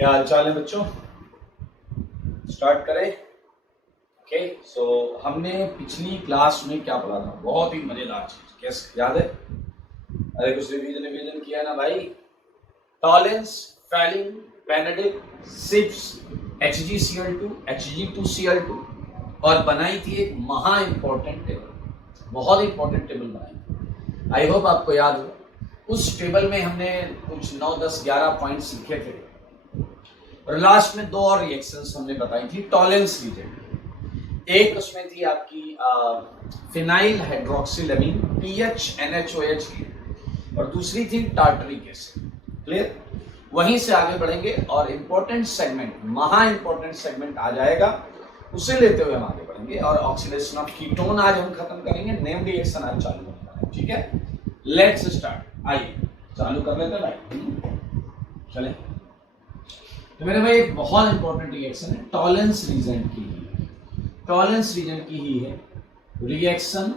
क्या हाल चाल है बच्चों? स्टार्ट करें। ओके, सो हमने पिछली क्लास में क्या पढ़ा था? बहुत ही मजेदार चीज, कैसे याद है? अरे कुछ रिवीजन किया ना भाई? Tollens, Phalen, Benedict, sips, HgCl2, Hg2Cl2 और बनाई थी एक महा इंपॉर्टेंट टेबल, बहुत इंपॉर्टेंट टेबल बनाई थी। आई होप आपको याद हो। उस टेबल में हमने कुछ 9, 10, 11 पॉइंट्स लिखे थे और लास्ट में 2 और रिएक्शंस हमने बताई थी टॉलेंस रिलेटेड। एक उसमें थी आपकी फिनाइल हाइड्रोक्सिलेमीन PHNHOH की और दूसरी थी टार्टरिक एसिड। क्लियर? वहीं से आगे बढ़ेंगे और इंपॉर्टेंट सेगमेंट, महा इंपॉर्टेंट सेगमेंट आ जाएगा, उसे लेते हुए हम आगे बढ़ेंगे और ऑक्सीडेशन ऑफ कीटोन आज हम खत्म करेंगे। नेम रिएक्शन आज चालू होता है। ठीक है, लेट्स स्टार्ट। आइए चालू कर लेते हैं भाई, चले। तो मेरे भाई एक बहुत इंपॉर्टेंट रिएक्शन है, टॉलेंस रीजन की ही, टॉलेंस रीजन की ही है रिएक्शन,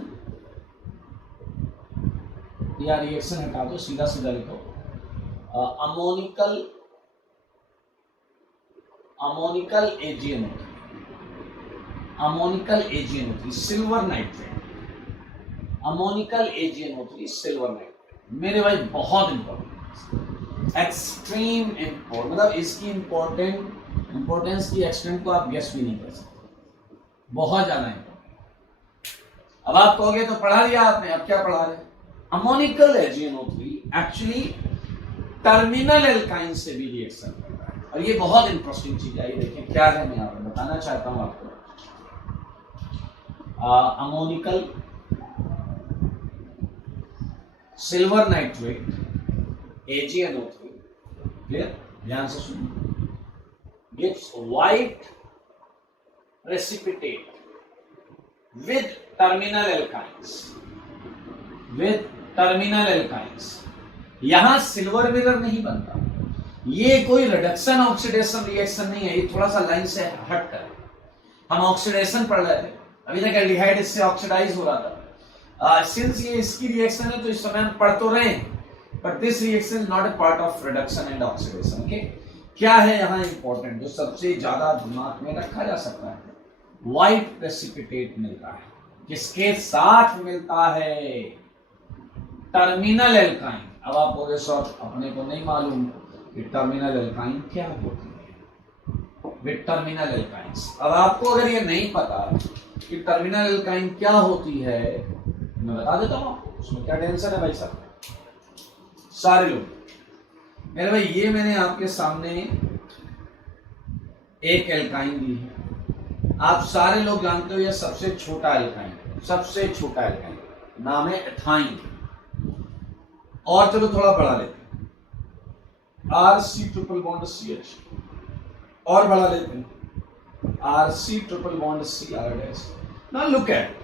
या रिएक्शन हटा दो, सीधा सीधा लिखो ammoniacal AgNO3, ammoniacal AgNO3 silver nitrate, ammoniacal AgNO3 silver nitrate. मेरे भाई बहुत इंपॉर्टेंट, एक्सट्रीम इंपॉर्टेंट, मतलब इसकी इंपॉर्टेंस की एक्सटेंट को आप गेस भी नहीं कर सकते, बहुत ज्यादा इंपॉर्टेंट। अब आप कहोगे तो पढ़ा लिया आपने, अब क्या पढ़ा रहे? Ammoniacal AgNO3 actually terminal alkyne से भी रिएक्शन करता है और ये बहुत इंटरेस्टिंग चीज है। ये देखिए क्या है, मैं यहाँ पर बताना चाहता हूं आपको। Ammoniacal silver nitrate AgNO3, clear? ध्यान से सुनिए, gives white precipitate with terminal alkynes, with terminal alkynes। यहां सिल्वर मिरर नहीं बनता, ये कोई रिडक्शन ऑक्सीडेशन रिएक्शन नहीं है, ये थोड़ा सा लाइन से हट कर। हम ऑक्सीडेशन पढ़ रहे थे, अभी तक एल्डिहाइड इससे ऑक्सीडाइज हो रहा था। सिंस ये इसकी रिएक्शन है तो इस समय हम पढ़ तो रहे हैं, but this reaction is not a part of reduction and oxidation. Okay, क्या है यहाँ इंपॉर्टेंट जो सबसे ज्यादा दिमाग में रखा जा सकता है? व्हाइट प्रेसिपिटेट मिलता है, किसके साथ मिलता है? Terminal alkyne. अब आप बोले सर अपने को नहीं मालूम कि टर्मिनल एल्काइन क्या होती है, विद टर्मिनल एल्काइंस। अब आपको अगर ये नहीं पता कि टर्मिनल एल्काइन क्या होती है, मैं बता देता हूं आपको, उसमें क्या टेंशन है भाई साहब, सारे लोग। मेरे भाई ये मैंने आपके सामने एक एल्काइन दी है, आप सारे लोग जानते हो ये सबसे छोटा एल्काइन, सबसे छोटा एल्काइन, नाम है एथाइन। और चलो थोड़ा बढ़ा लेते हैं, RC ट्रिपल बॉन्ड CH, और बढ़ा लेते हैं RC triple bond CR'। Now look eight,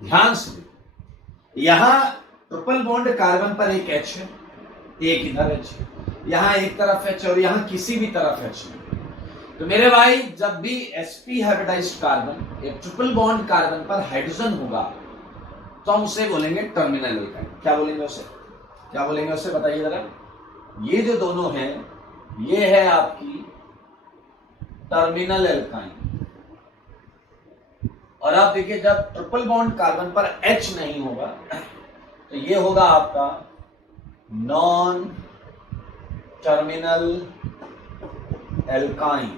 ध्यान से, यहां ट्रिपल बॉन्ड कार्बन पर एक H है, एक इधर H है, यहां एक तरफ H और यहां किसी भी तरफ H है। तो मेरे भाई जब भी sp हाइब्रिडाइज्ड कार्बन एक ट्रिपल बॉन्ड कार्बन पर हाइड्रोजन होगा तो हम उसे बोलेंगे टर्मिनल एल्काइन। क्या बोलेंगे उसे? क्या बोलेंगे उसे बताइए जरा। ये जो दोनों हैं, ये है आपकी टर्मिनल एल्काइन। और आप देखिए जब ट्रिपल बॉन्ड कार्बन पर H नहीं होगा तो ये होगा आपका नॉन टर्मिनल एल्काइन।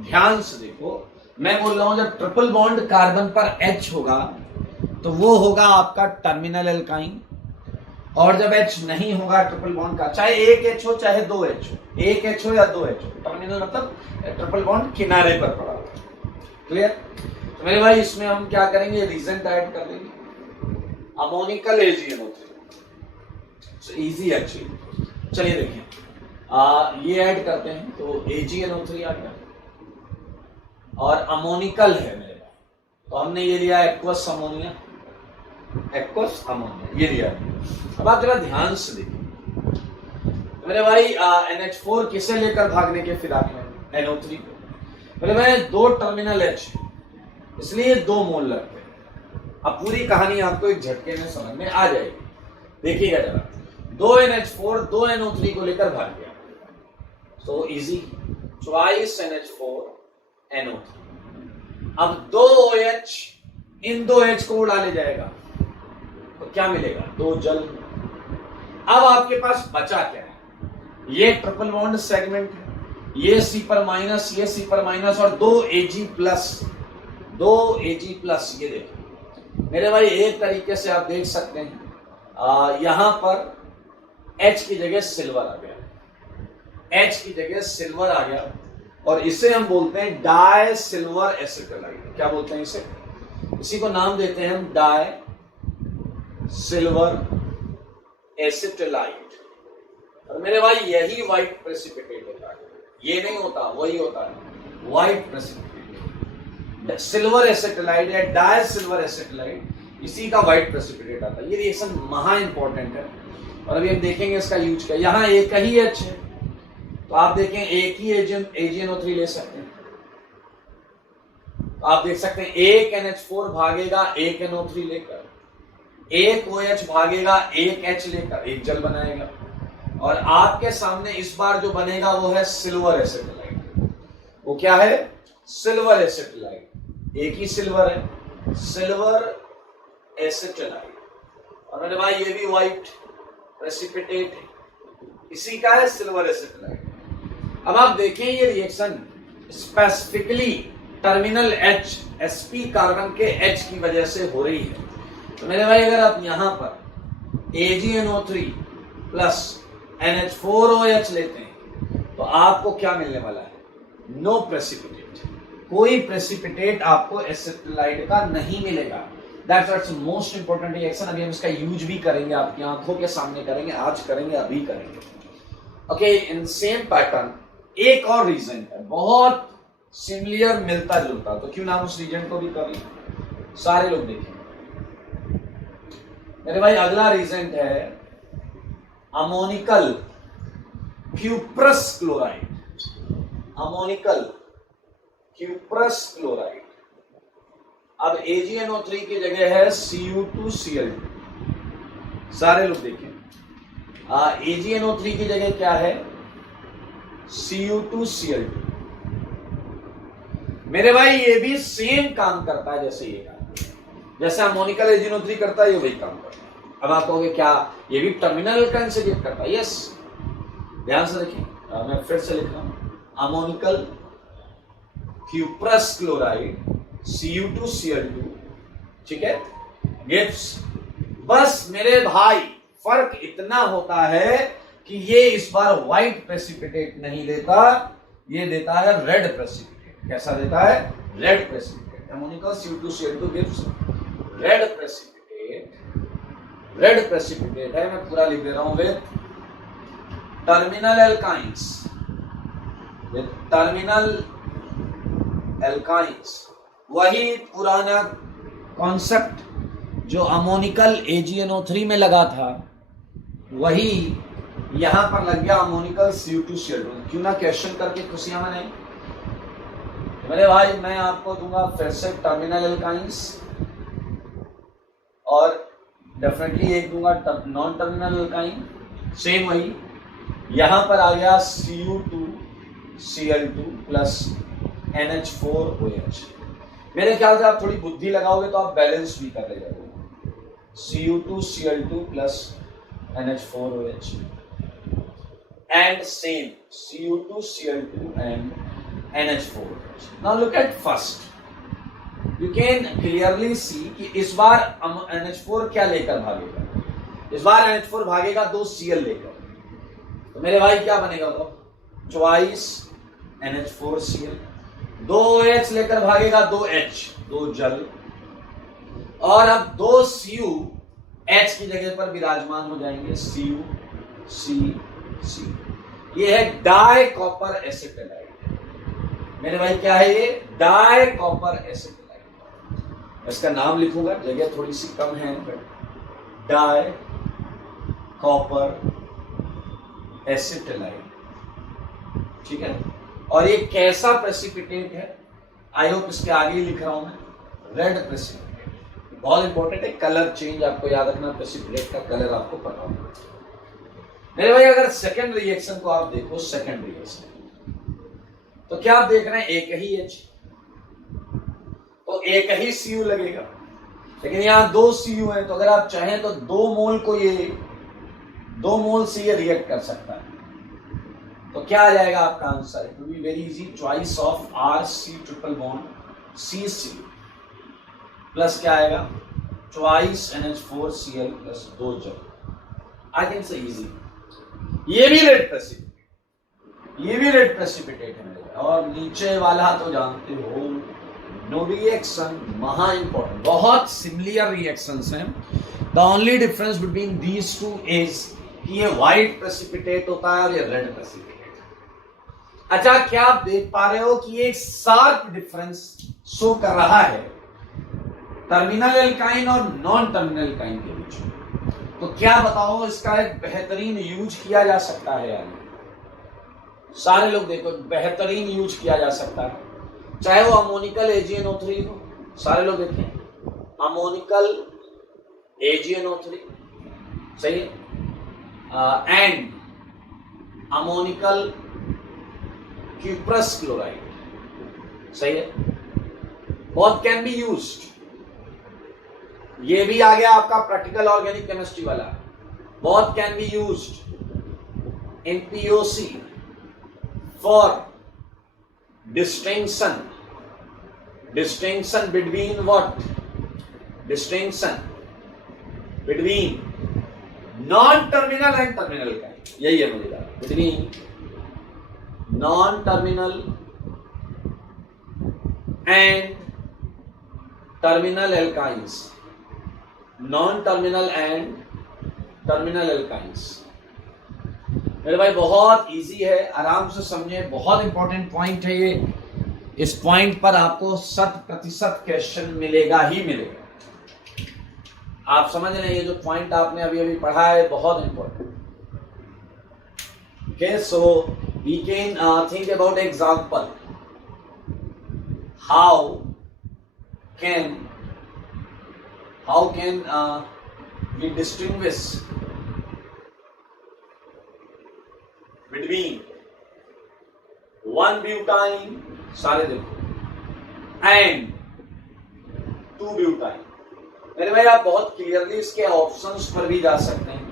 ध्यान से देखो, मैं बोल रहा हूं जब ट्रिपल बॉन्ड कार्बन पर H होगा तो वो होगा आपका टर्मिनल एल्काइन, और जब H नहीं होगा ट्रिपल बॉन्ड का, चाहे एक H हो चाहे 2 H हो, एक H हो या 2 H हो, टर्मिनल मतलब ट्रिपल बॉन्ड किनारे पर पड़ा हुआ। क्लियर? तो मेरे भाई इसमें हम क्या करेंगे, रीजेंट ऐड कर देंगे, ammoniacal AgNO3। So easy actually. चलिए देखिए, ये ऐड करते हैं तो AgNO3 आ गया और अमोनिकल है मेरे भाई, तो हमने ये लिया एक्वस अमोनिया, एक्वस अमोनिया ये लिया। अब आप जरा ध्यान से देखिए मेरे भाई, NH4 किसे लेकर भागने के फिराक में? NO3 को। मेरे भाई 2 टर्मिनल H इसलिए 2 मोल लगते हैं। अब पूरी कहानी आपको एक झटके में समझ में आ जाएगी, देखिएगा जरा। 2 NH4 2 NO3 को लेकर भाग गया, तो इजी, ट्वाइस NH4 NO3। अब 2 OH, इन 2 H को उड़ा ले जाएगा तो क्या मिलेगा? 2 जल। अब आपके पास बचा क्या है? ये ट्रिपल बॉन्ड सेगमेंट है, ये C पर माइनस, ये C पर माइनस और 2 Ag प्लस, 2 Ag प्लस। ये देखो मेरे भाई, एक तरीके से आप देख सकते हैं यहां पर H की जगह सिल्वर आ गया, H की जगह सिल्वर आ गया और इसे हम बोलते हैं डाई सिल्वर एसिटाइड। क्या बोलते हैं इसे? इसी को नाम देते हैं हम डाई सिल्वर एसिटाइड। और मेरे भाई यही व्हाइट प्रेसिपिटेट होता है, ये नहीं होता, वही होता है व्हाइट प्रेसिपिटेट। सिल्वर एसिटाइड या डाई सिल्वर एसिटाइड, इसी का व्हाइट प्रेसिपिटेट आता है। ये रिएक्शन महा इंपॉर्टेंट है और अभी हम देखेंगे इसका यूज क्या। यहाँ एक ही H है तो आप देखें एक ही AgNO3 ले सकते हैं। तो आप देख सकते हैं एक NH4 भागेगा एक NO3 लेकर, एक OH भागेगा एक H लेकर, एक जल बनाएगा। और आपके सामने इस बार जो बनेगा वो है सिल्वर एसिटाइड। वो क्या है? सिल्वर एसिटाइड। एक ही सिल्वर है, सिल्वर एसिटाइड। और मेरे भाई ये भी व्हाइट प्रेसिपिटेट है, इसी का है सिल्वर एसिटाइड। अब आप देखें ये reaction specifically terminal H sp carbon के H की वजह से हो रही है। तो मेरे भाई अगर आप यहां पर AgNO3 प्लस NH4OH लेते हैं तो आपको क्या मिलने वाला है? No precipitate. कोई प्रेसिपिटेट आपको एसिटाइड का नहीं मिलेगा। That's most important reaction. अभी हम इसका यूज भी करेंगे, आपकी आंखों के सामने करेंगे, आज करेंगे, अभी करेंगे। ओके, इन सेम पैटर्न एक और रीजन है, बहुत सिमिलर, मिलता जुलता, तो क्यों ना हम उस रीजन को भी कर लें। सारे लोग देखेंगे मेरे भाई। अगला रीजन है ammoniacal cuprous chloride. Ammoniacal cuprous chloride. अब AgNO3 की जगह है Cu2Cl2। सारे लोग देखें, AgNO3 की जगह क्या है? Cu2Cl2। मेरे भाई ये भी सेम काम करता है जैसे ये काम, जैसे अमोनिकल AgNO3 करता है, ये वही काम करता है। अब आप कहोगे क्या ये भी टर्मिनल अल्काइन से रिएक्ट करता है? यस, ध्यान से देखिए, मैं फिर से लिख रहा हूं, अमोनिकल क्यूप्रस क्लोराइड Cu2Cl2, ठीक है, गिव्स। बस मेरे भाई फर्क इतना होता है कि ये इस बार व्हाइट प्रेसिपिटेट नहीं देता, ये देता है रेड प्रेसिपिटेट। कैसा देता है? Red precipitate. Ammoniacal Cu2Cl2 gives red precipitate. Red precipitate है, मैं पूरा लिख दे रहा हूं, with terminal alkynes, with terminal alkynes. वही पुराना कॉन्सेप्ट जो अमोनिकल AgNO3 में लगा था, वही यहां पर लग गया अमोनिकल Cu2Cl2। क्यों ना क्वेश्चन करके खुशियां मनाएं। मेरे भाई मैं आपको दूंगा फिर से टर्मिनल एल्काइंस और डेफिनेटली एक दूंगा नॉन टर्मिनल एल्काइन। सेम वही, यहां पर आ गया Cu2Cl2 प्लस NH4OH। मेरे ख्याल से आप थोड़ी बुद्धि लगाओगे तो आप बैलेंस भी कर ले जाओगे। Cu2Cl2 plus NH4OH and same Cu2Cl2 and NH4OH. Now look at first. You can clearly see कि इस बार NH4 क्या लेकर भागेगा? इस बार NH4 भागेगा 2 Cl लेकर। तो मेरे भाई क्या बनेगा? तो ट्वाइस NH4Cl। 2 OH लेकर भागेगा 2 H, 2 जल। और अब 2 Cu H की जगह पर विराजमान हो जाएंगे, CuC। ये है डाई कॉपर एसिटाइड। मेरे भाई क्या है ये? Di copper acetylide. इसका नाम लिखूंगा, जगह थोड़ी सी कम है, डाई कॉपर एसिटाइड, ठीक है। और ये कैसा प्रेसिपिटेट है? आई होप इसके आगे ही लिख रहा हूं मैं, रेड प्रेसिपिटेट। बहुत इंपॉर्टेंट है, कलर चेंज आपको याद रखना, प्रेसिपिटेट का कलर आपको पता होगा। मेरे भाई अगर सेकेंड रिएक्शन को आप देखो, सेकेंड रिएक्शन तो क्या आप देख रहे हैं, एक ही H, तो एक ही Cu लगेगा, लेकिन यहां 2 Cu है, तो अगर आप चाहें तो 2 मोल से ये रिएक्ट कर सकता है। तो क्या आ जाएगा आपका answer, it will be very easy, twice of RC triple bond CC plus क्या आएगा, ट्वाइस NH4Cl प्लस 2 जल। I think so easy. ये भी रेड प्रेसिपिटेट है मेरे, और नीचे वाला तो जानते हो, नो रिएक्शन, महा इंपॉर्टेंट, बहुत सिमिलर रिएक्शंस हैं। The only difference between these two is कि ये व्हाइट प्रेसिपिटेट होता है और ये रेड प्रेसिपिटेट। अच्छा, क्या आप देख पा रहे हो कि ये शार्प डिफरेंस शो कर रहा है टर्मिनल एल्काइन और नॉन टर्मिनल एल्काइन के बीच में। तो क्या बताओ, इसका एक बेहतरीन यूज किया जा सकता है यार, सारे लोग देखो, बेहतरीन यूज किया जा सकता है, चाहे वो अमोनिकल AgNO3 हो, सारे लोग देखें, अमोनिकल AgNO3 सही है, एंड अमोनिकल क्यूप्रस क्लोराइड सही है, बोथ कैन बी यूज्ड। ये भी आ गया आपका प्रैक्टिकल ऑर्गेनिक केमिस्ट्री वाला, both can be used in POC for distinction between what, distinction between non terminal and terminal का, यही है मुझे लगा, between non terminal and terminal alkynes, non terminal and terminal alkynes। मेरे भाई बहुत इजी है, आराम से समझे, बहुत इंपॉर्टेंट पॉइंट है ये, इस पॉइंट पर आपको 100% क्वेश्चन मिलेगा ही मिलेगा। आप समझ लें, ये जो पॉइंट आपने अभी अभी पढ़ा है बहुत important. Okay, so we can think about example, how can we distinguish between 1-butyne, सारे देखो, and 2-butyne। मेरे भाई आप बहुत क्लियरली इसके ऑप्शंस पर भी जा सकते हैं।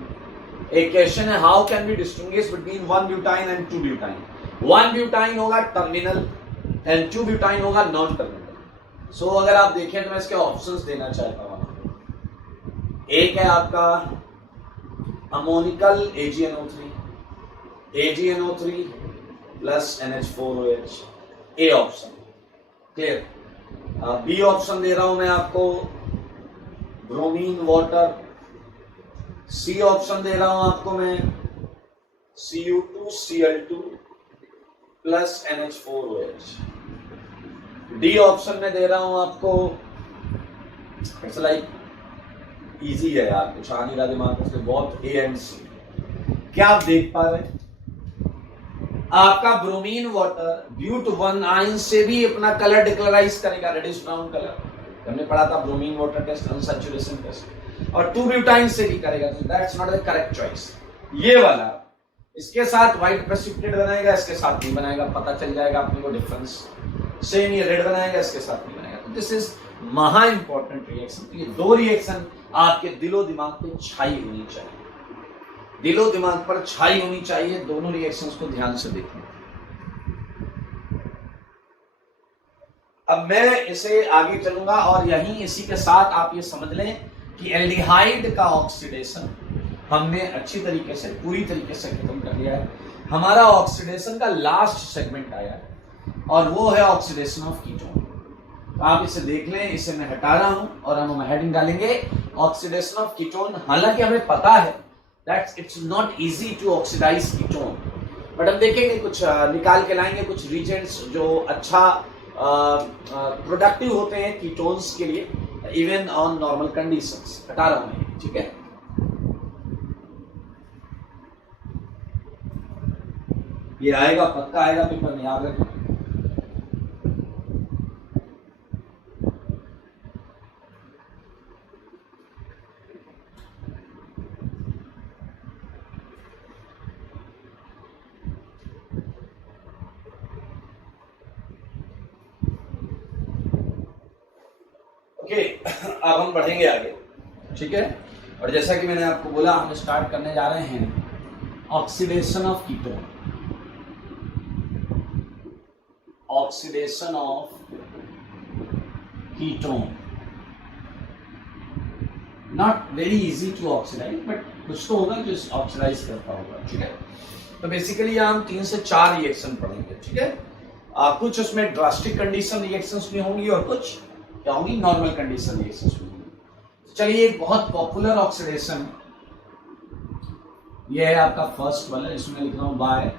एक क्वेश्चन है, how can be distinguish between 1-butyne and 2-butyne। 1-butyne होगा टर्मिनल एंड 2-butyne होगा नॉन टर्मिनल। सो अगर आप देखें तो मैं इसके ऑप्शंस देना चाहता हूं। एक है आपका ammoniacal AgNO3 plus NH4OH, A option clear. B option दे रहा हूं मैं आपको ब्रोमीन वाटर, सी ऑप्शन दे रहा हूं आपको मैं Cu2Cl2 plus NH4OH, D option में दे रहा हूं आपको, इट्स लाइक इजी है यार, कुछ आ नहीं रहा दिमाग में, बहुत A एंड C। क्या आप देख पा रहे हैं, आपका ब्रोमीन वाटर ब्यूट 1 आयन से भी अपना कलर डिक्लराइज करेगा, रेडिश ब्राउन कलर, हमने पढ़ा था bromine water test, unsaturation test, और 2-butyne से भी करेगा, तो that's not the correct choice. ये वाला इसके साथ व्हाइट प्रेसिपिटेट बनाएगा, इसके साथ नहीं बनाएगा, पता चल जाएगा अपने को डिफरेंस। सेम ये रेड बनाएगा, इसके साथ नहीं बनाएगा। तो दिस इज महा इंपॉर्टेंट रिएक्शन। तो ये 2 रिएक्शन आपके दिलो दिमाग पे छाई होनी चाहिए, दिलो दिमाग पर छाई होनी चाहिए, दोनों रिएक्शंस को ध्यान से देखना। अब मैं इसे आगे चलूंगा और यहीं इसी के साथ आप ये समझ लें कि एल्डिहाइड का ऑक्सीडेशन हमने अच्छी तरीके से, पूरी तरीके से खत्म कर लिया है। हमारा ऑक्सीडेशन का लास्ट सेगमेंट आया है और वो है ऑक्सीडेशन ऑफ कीटोन। तो आप इसे देख लें, इसे मैं हटा रहा हूं और हम हेडिंग डालेंगे ऑक्सीडेशन ऑफ कीटोन। हालांकि हमें पता है that it's not easy to oxidise ketone, but हम देखेंगे, कुछ निकाल के लाएंगे कुछ रीजेंट्स जो अच्छा प्रोडक्टिव होते हैं कीटोन्स के लिए, इवन ऑन नॉर्मल कंडीशंस। हटा रहा हूं, ठीक है। ये आएगा, पक्का आएगा पेपर में, याद रखना। ओके, अब हम बढ़ेंगे आगे, ठीक है। और जैसा कि मैंने आपको बोला, हम स्टार्ट करने जा रहे हैं oxidation of ketone. Oxidation of ketone, not very easy to oxidise, but कुछ तो होगा जो ऑक्सीडाइज करता होगा, ठीक है। तो बेसिकली हम 3 से 4 रिएक्शन पढ़ेंगे, ठीक है। कुछ उसमें ड्रास्टिक कंडीशन रिएक्शंस भी होंगी और कुछ क्या होंगी, नॉर्मल कंडीशन रिएक्शंस भी होंगी। चलिए, एक बहुत पॉपुलर ऑक्सीडेशन ये है आपका फर्स्ट वाला, इसमें लिख रहा हूं bye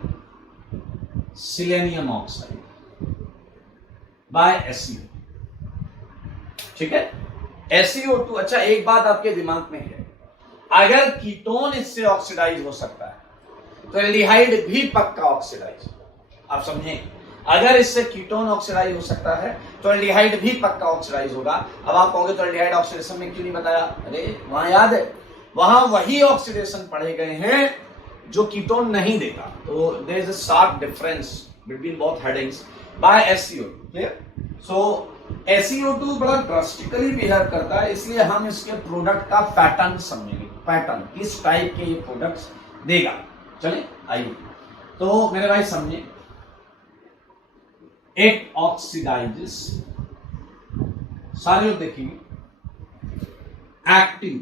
selenium oxide bye SiO2, ठीक है। SiO2, अच्छा एक बात आपके दिमाग में है, अगर कीटोन इससे ऑक्सीडाइज हो सकता है तो एल्डिहाइड भी पक्का ऑक्सीडाइज, आप समझें, अगर इससे कीटोन ऑक्सीडाइज हो सकता है तो एल्डिहाइड भी पक्का ऑक्सीडाइज होगा। अब आप कहोगे तो एल्डिहाइड ऑक्सीडेशन में क्यों नहीं बताया? अरे वहां याद है, वहां वही ऑक्सीडेशन पढ़े गए हैं जो कीटोन नहीं देता। तो there is a sharp difference between both headings by SiO2, clear. So SiO2 बड़ा ड्रास्टिकली बिहेव करता है, इसलिए हम इसके प्रोडक्ट का पैटर्न समझेंगे, पैटर्न किस टाइप के ये प्रोडक्ट्स देगा। चलिए आइए, तो मेरे भाई समझे, एक ऑक्सीडाइजेस, सारे लोग देखेंगे, एक्टिव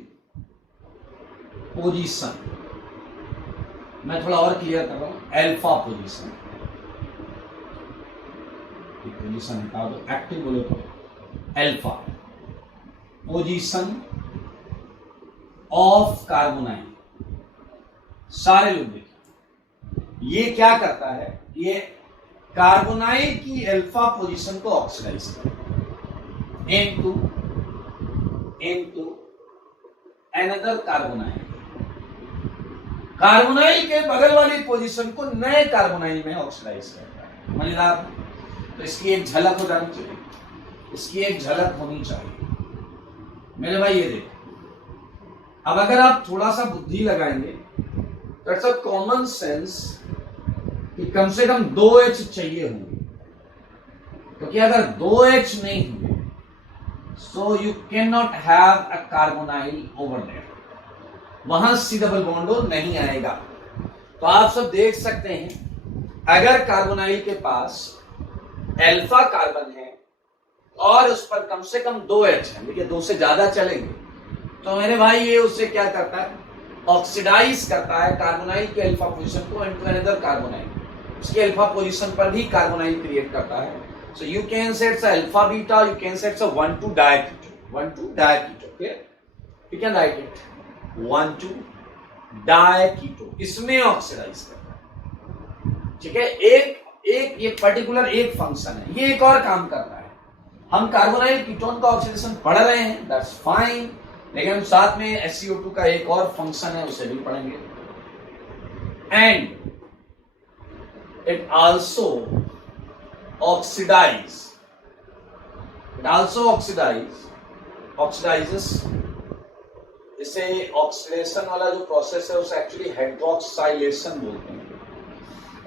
पोजीशन, मैं थोड़ा और क्लियर कर रहा हूं, अल्फा पोजीशन, पोजीशन हटा दो, एक्टिव बोले तो अल्फा पोजीशन ऑफ कार्बोनाइल। सारे लोग देखिए, ये क्या करता है, ये कार्बोनाइल की अल्फा पोजीशन को ऑक्सीडाइज करता है इनटू अनदर कार्बोनाइल, कार्बोनाइल के बगल वाली पोजीशन को नए कार्बोनाइल में ऑक्सीडाइज करता है। मजेदार। तो इसकी एक झलक हो जानी चाहिए, इसकी एक झलक होनी चाहिए मेरे भाई। ये देखो, अब अगर आप थोड़ा सा बुद्धि लगाएंगे, दैट्स अ कॉमन सेंस कि कम से कम 2H चाहिए होंगे, क्योंकि अगर 2H नहीं होंगे so you can not have a carbonyl over there, वहां C डबल बॉन्ड नहीं आएगा। तो आप सब देख सकते हैं, अगर कार्बोनाइल के पास अल्फा कार्बन है और उस पर कम से कम 2H है, देखिए 2 से ज्यादा चलेंगे, तो मेरे भाई ये उससे क्या करता है, ऑक्सीडाइज करता है कार्बोनाइल के अल्फा पोजीशन को इनटू अनदर कार्बोनाइल, उसकी अल्फा पोजीशन पर भी कार्बोनाइल क्रिएट करता है। So you can say it's alpha beta, you can say it's 1,2 diketo, 1,2 diketo, clear, you can write it 1,2 diketo, इसमें ऑक्सीडाइज करता है, ठीक है। एक ये पर्टिकुलर एक फंक्शन है, ये एक और काम करता है। हम कार्बोनाइल कीटोन का ऑक्सीडेशन पढ़ रहे हैं, दैट्स फाइन, लेकिन हम साथ में SiO2 का एक और फंक्शन है, उसे भी पढ़ेंगे। एंड it also oxidizes, इसे ऑक्सीडेशन वाला जो प्रोसेस है उसे एक्चुअली हाइड्रोक्साइलेशन बोलते हैं।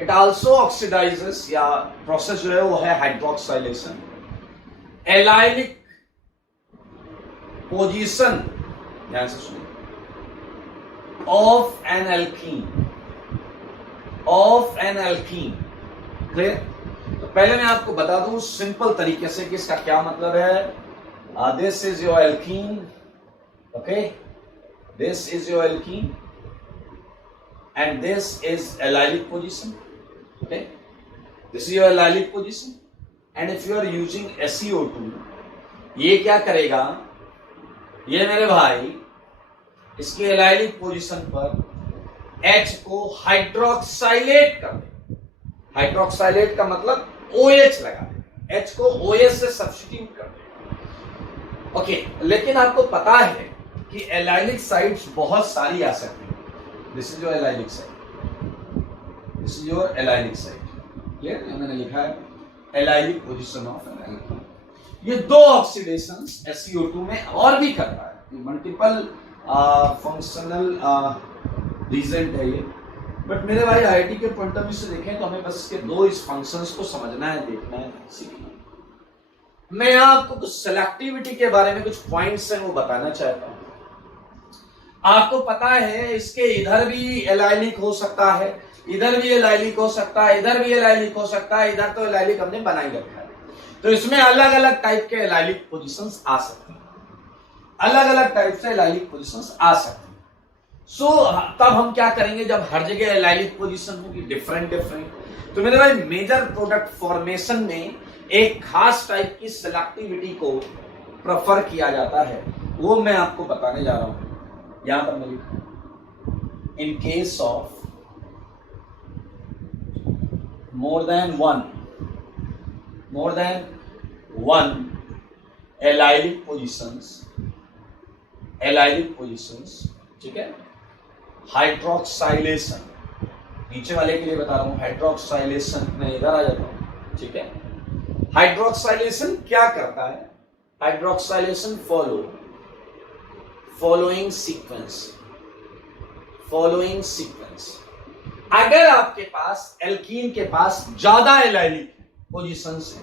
इट आल्सो ऑक्सीडाइजेस, या प्रोसेस जो है वो है हाइड्रोक्साइलेशन, एलाइलिक पोजीशन, ध्यान से सुनिए, ऑफ एन एल्कीन, क्लियर। तो पहले मैं आपको बता दूं सिंपल तरीके से कि इसका क्या मतलब है। This is your alkene, okay, this is your alkene and this is allylic position, okay, this is your allylic position and if you are using SiO2, ये क्या करेगा, ये मेरे भाई इसकी एलाइलिक पोजीशन पर H को हाइड्रोक्साइलेट कर दे। हाइड्रोक्साइलेट का मतलब OH लगा दे, H को OH से सब्स्टिट्यूट कर दे, ओके। लेकिन आपको पता है कि एलाइलिक साइट्स बहुत सारी आ सकती हैं। This is your allylic site, this is your allylic site, clear. मैंने लिखा है एलाइलिक पोजीशन ऑफ एलाइलिक। ये दो ऑक्सीडेशंस SiO2 में और भी करता है, मल्टीपल फंक्शनल रीजन है ये, बट मेरे भाई IIT के पॉइंट ऑफ व्यू से देखें तो हमें बस इसके दो इस फंक्शंस को समझना है, देखना है, सीखना है। मैं आपको कुछ सेलेक्टिविटी के बारे में कुछ पॉइंट्स हैं वो बताना चाहता हूं। आपको पता है इसके इधर भी एलाइलिक हो सकता है, इधर भी एलाइलिक हो सकता है, इधर भी एलाइलिक हो सकता है, इधर तो एलाइलिक हमने बना ही रखा है। तो इसमें अलग अलग टाइप के एलाइलिक पोजीशंस आ सकते हैं, अलग अलग टाइप से एलाइलिक पोजीशंस आ सकते हैं। सो तब हम क्या करेंगे जब हर जगह एलाइलिक पोजीशन होगी डिफरेंट डिफरेंट, तो मेरे भाई मेजर प्रोडक्ट फॉर्मेशन में एक खास टाइप की सेलेक्टिविटी को प्रेफर किया जाता है, वो मैं आपको बताने जा रहा हूं। यहां पर मैं लिखूं in case of more than one allylic positions, ठीक है। हाइड्रोक्साइलेशन, नीचे वाले के लिए बता रहा हूं, हाइड्रोक्साइलेशन में इधर आ जाता हूं, ठीक है। हाइड्रोक्साइलेशन क्या करता है? हाइड्रोक्साइलेशन फॉलोइंग सीक्वेंस। अगर आपके पास एल्कीन के पास ज्यादा एलाइलिक पोजीशंस है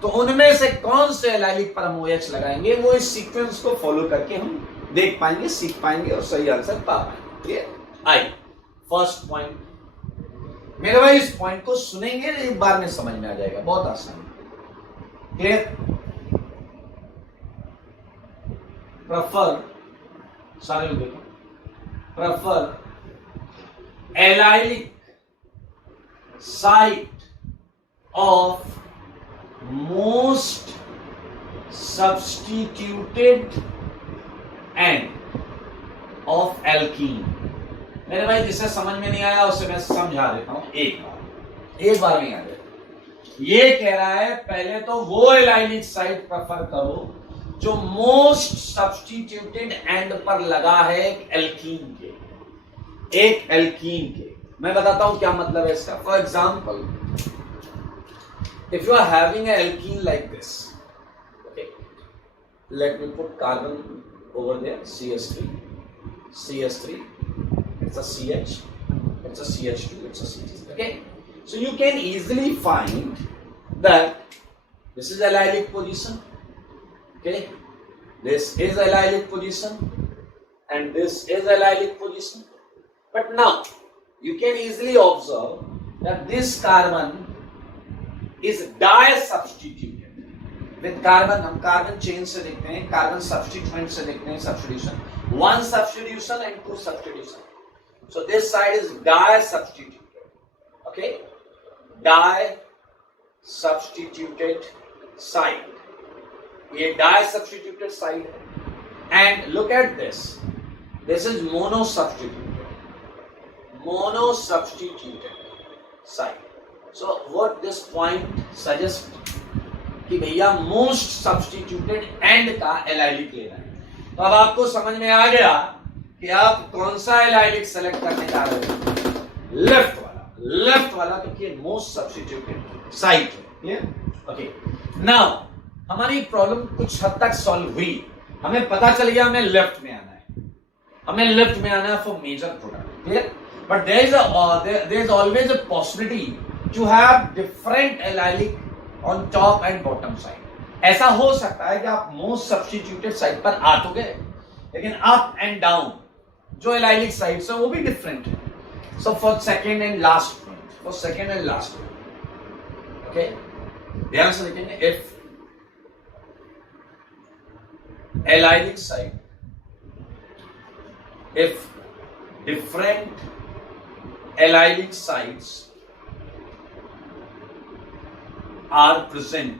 तो उनमें से कौन से एलाइलिक पर हम OH लगाएंगे, वो इस सीक्वेंस को फॉलो करके हम देख पाएंगे, सीख पाएंगे और सही आंसर पा पाएंगे। क्लियर? आई फर्स्ट पॉइंट मेरे भाई, इस पॉइंट को सुनेंगे एक बार में समझ में आ जाएगा, बहुत आसान। क्लियर? सारे लोग देखो, prefer allylic site of most substituted end of alkene। मेरे भाई जिसे समझ में नहीं आया उसे मैं समझा देता हूं एक बार में याद है। ये कह रहा है पहले तो वो एलाइलिक साइट प्रेफर करो जो मोस्ट सब्स्टिट्यूटेड एंड पर लगा है एक एल्कीन के। मैं बताता हूं क्या मतलब है इसका। For example, if you are having an alkene like this, okay, let me put carbon over there, CH3, it's a CH, it's a CH2, it's a CH3, okay? So you can easily find that this is allylic position, okay? This is allylic position and this is allylic position. But now you can easily observe that this carbon is di-substituted with carbon। हम carbon chain से देखते हैं, carbon substituent से देखते हैं, substitution, one substitution and two substitution। So this side is di-substituted, okay, di-substituted side, ये di-substituted side है। And look at this is mono-substituted side। So what this point suggests कि भैया मोस्ट सब्स्टिट्यूटेड एंड का allylic लेना है। तो अब आपको समझ में आ गया कि आप कौन सा एलाइलिक सेलेक्ट करने जा रहे हो, लेफ्ट वाला क्योंकि मोस्ट सब्स्टिट्यूटेड साइट है। ओके, नाउ हमारी प्रॉब्लम कुछ हद तक सॉल्व हुई, हमें पता चल गया हमें लेफ्ट में आना है for major product. Clear? But there is always a possibility to have different allylic on top and bottom side। ऐसा हो सकता है कि आप मोस्ट सब्स्टिट्यूटेड साइड पर आ तो गए, लेकिन अप एंड डाउन जो एलाइलिक साइड्स है वो भी डिफरेंट है। So for second and last point, okay, ध्यान से देखेंगे। If allylic site, if different allylic sites are present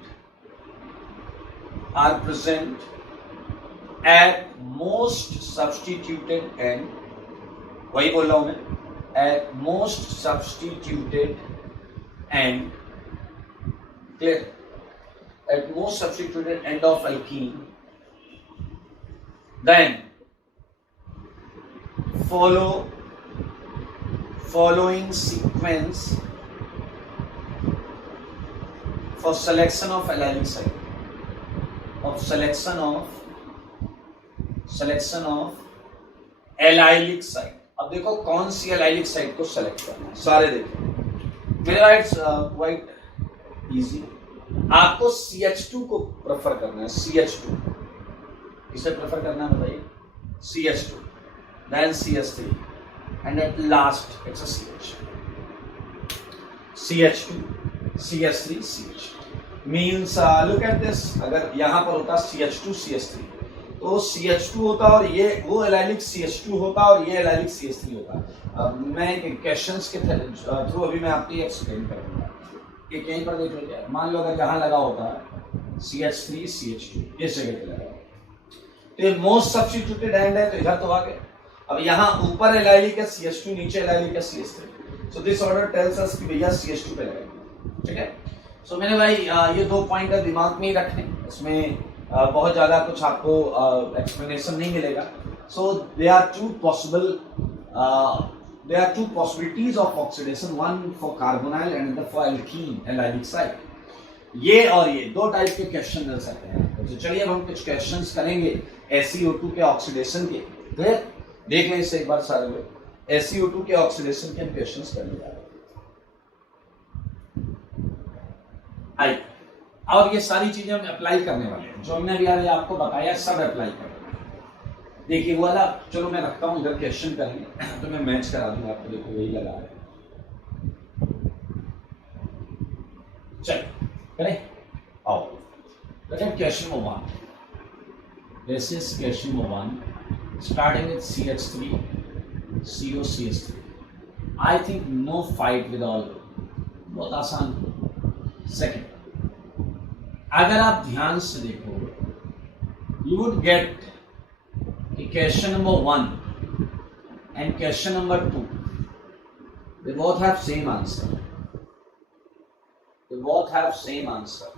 at most substituted end, वही बोल रहा हूं मैं, at most substituted end, clear, at most substituted end of alkene, then following sequence for selection of allylic site, allylic site। अब देखो कौन सी allylic site को select करना है, सारे देखो मेरा, इट्स क्वाइट इजी। आपको CH2 को प्रेफर करना है, CH2 इसे प्रेफर करना है, बताइए, CH2 then CH3 and at last it's a CH, CH2 CH3 CH means look at this, अगर यहाँ पर होता CH2 CH3 तो CH2 होता और ये वो एलाइलिक CH2 होता और ये एलाइलिक CH3 होता। अब मैं क्वेश्चंस के थ्रू अभी मैं आपको ये एक्सप्लेन करूँगा कि कहीं पर देख लो, मान लो अगर यहाँ लगा होता है CH3 CH2 इस जगह पे लगा, तो ये मोस्ट सब्स्टिट्यूटेड एंड है तो इधर तो आ गए। अब यहाँ ऊपर एलाइलिक है CH2, नीचे एलाइलिक है CH3, so this order tells us कि भैया CH2 पे लगाएंगे, ठीक है। सो मेरे भाई ये दो पॉइंट दिमाग में ही रखने, इसमें बहुत ज्यादा कुछ आपको एक्सप्लेनेशन नहीं मिलेगा। So they are two possibilities of oxidation, one for carbonyl and other for alkene allylic side. ये और ये दो टाइप के क्वेश्चन मिल सकते हैं। तो चलिए अब हम कुछ क्वेश्चंस करेंगे SeO2 के ऑक्सीडेशन के, फिर देख लें इससे एक बार सारे लोग SeO2 के ऑक्सीडेशन के क्वेश्चंस करने जा रहे हैं। आई और ये सारी चीजें हम अप्लाई करने वाले हैं, जो हमने अभी आपको बताया सब अप्लाई करेंगे। देखिए वो वाला चलो मैं रखता हूं, इधर क्वेश्चन करेंगे तो मैं मैच करा दूंगा आपको, देखो यही लगा है। चलो करें, आओ question number 1, this is question number 1 starting with CH3 CO CH3। I think no fight with all, बहुत आसान। सेकंड, अगर आप ध्यान से देखो यू वुड गेट कि question number 1 and question number 2 they both have same answer, they both have same answer।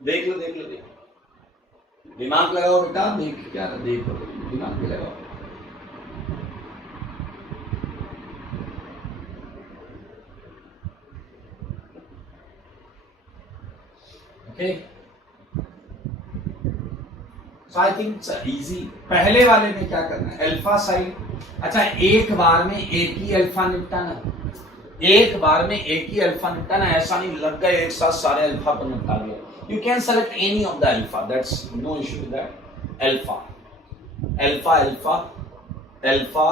देख लो देख लो देख लो, दिमाग लगाओ बेटा, देख क्या देखो, दिमाग भी लगाओ। Okay, so I think easy. पहले वाले में क्या करना है, अल्फा साइड, अच्छा एक बार में एक ही अल्फा निपटाना, एक बार में एक ही अल्फा निपटाना, ऐसा नहीं लग गए एक साथ सारे अल्फा को निपटा दिया। You can select any of the alpha, that's no issue with that. Alpha alpha alpha alpha,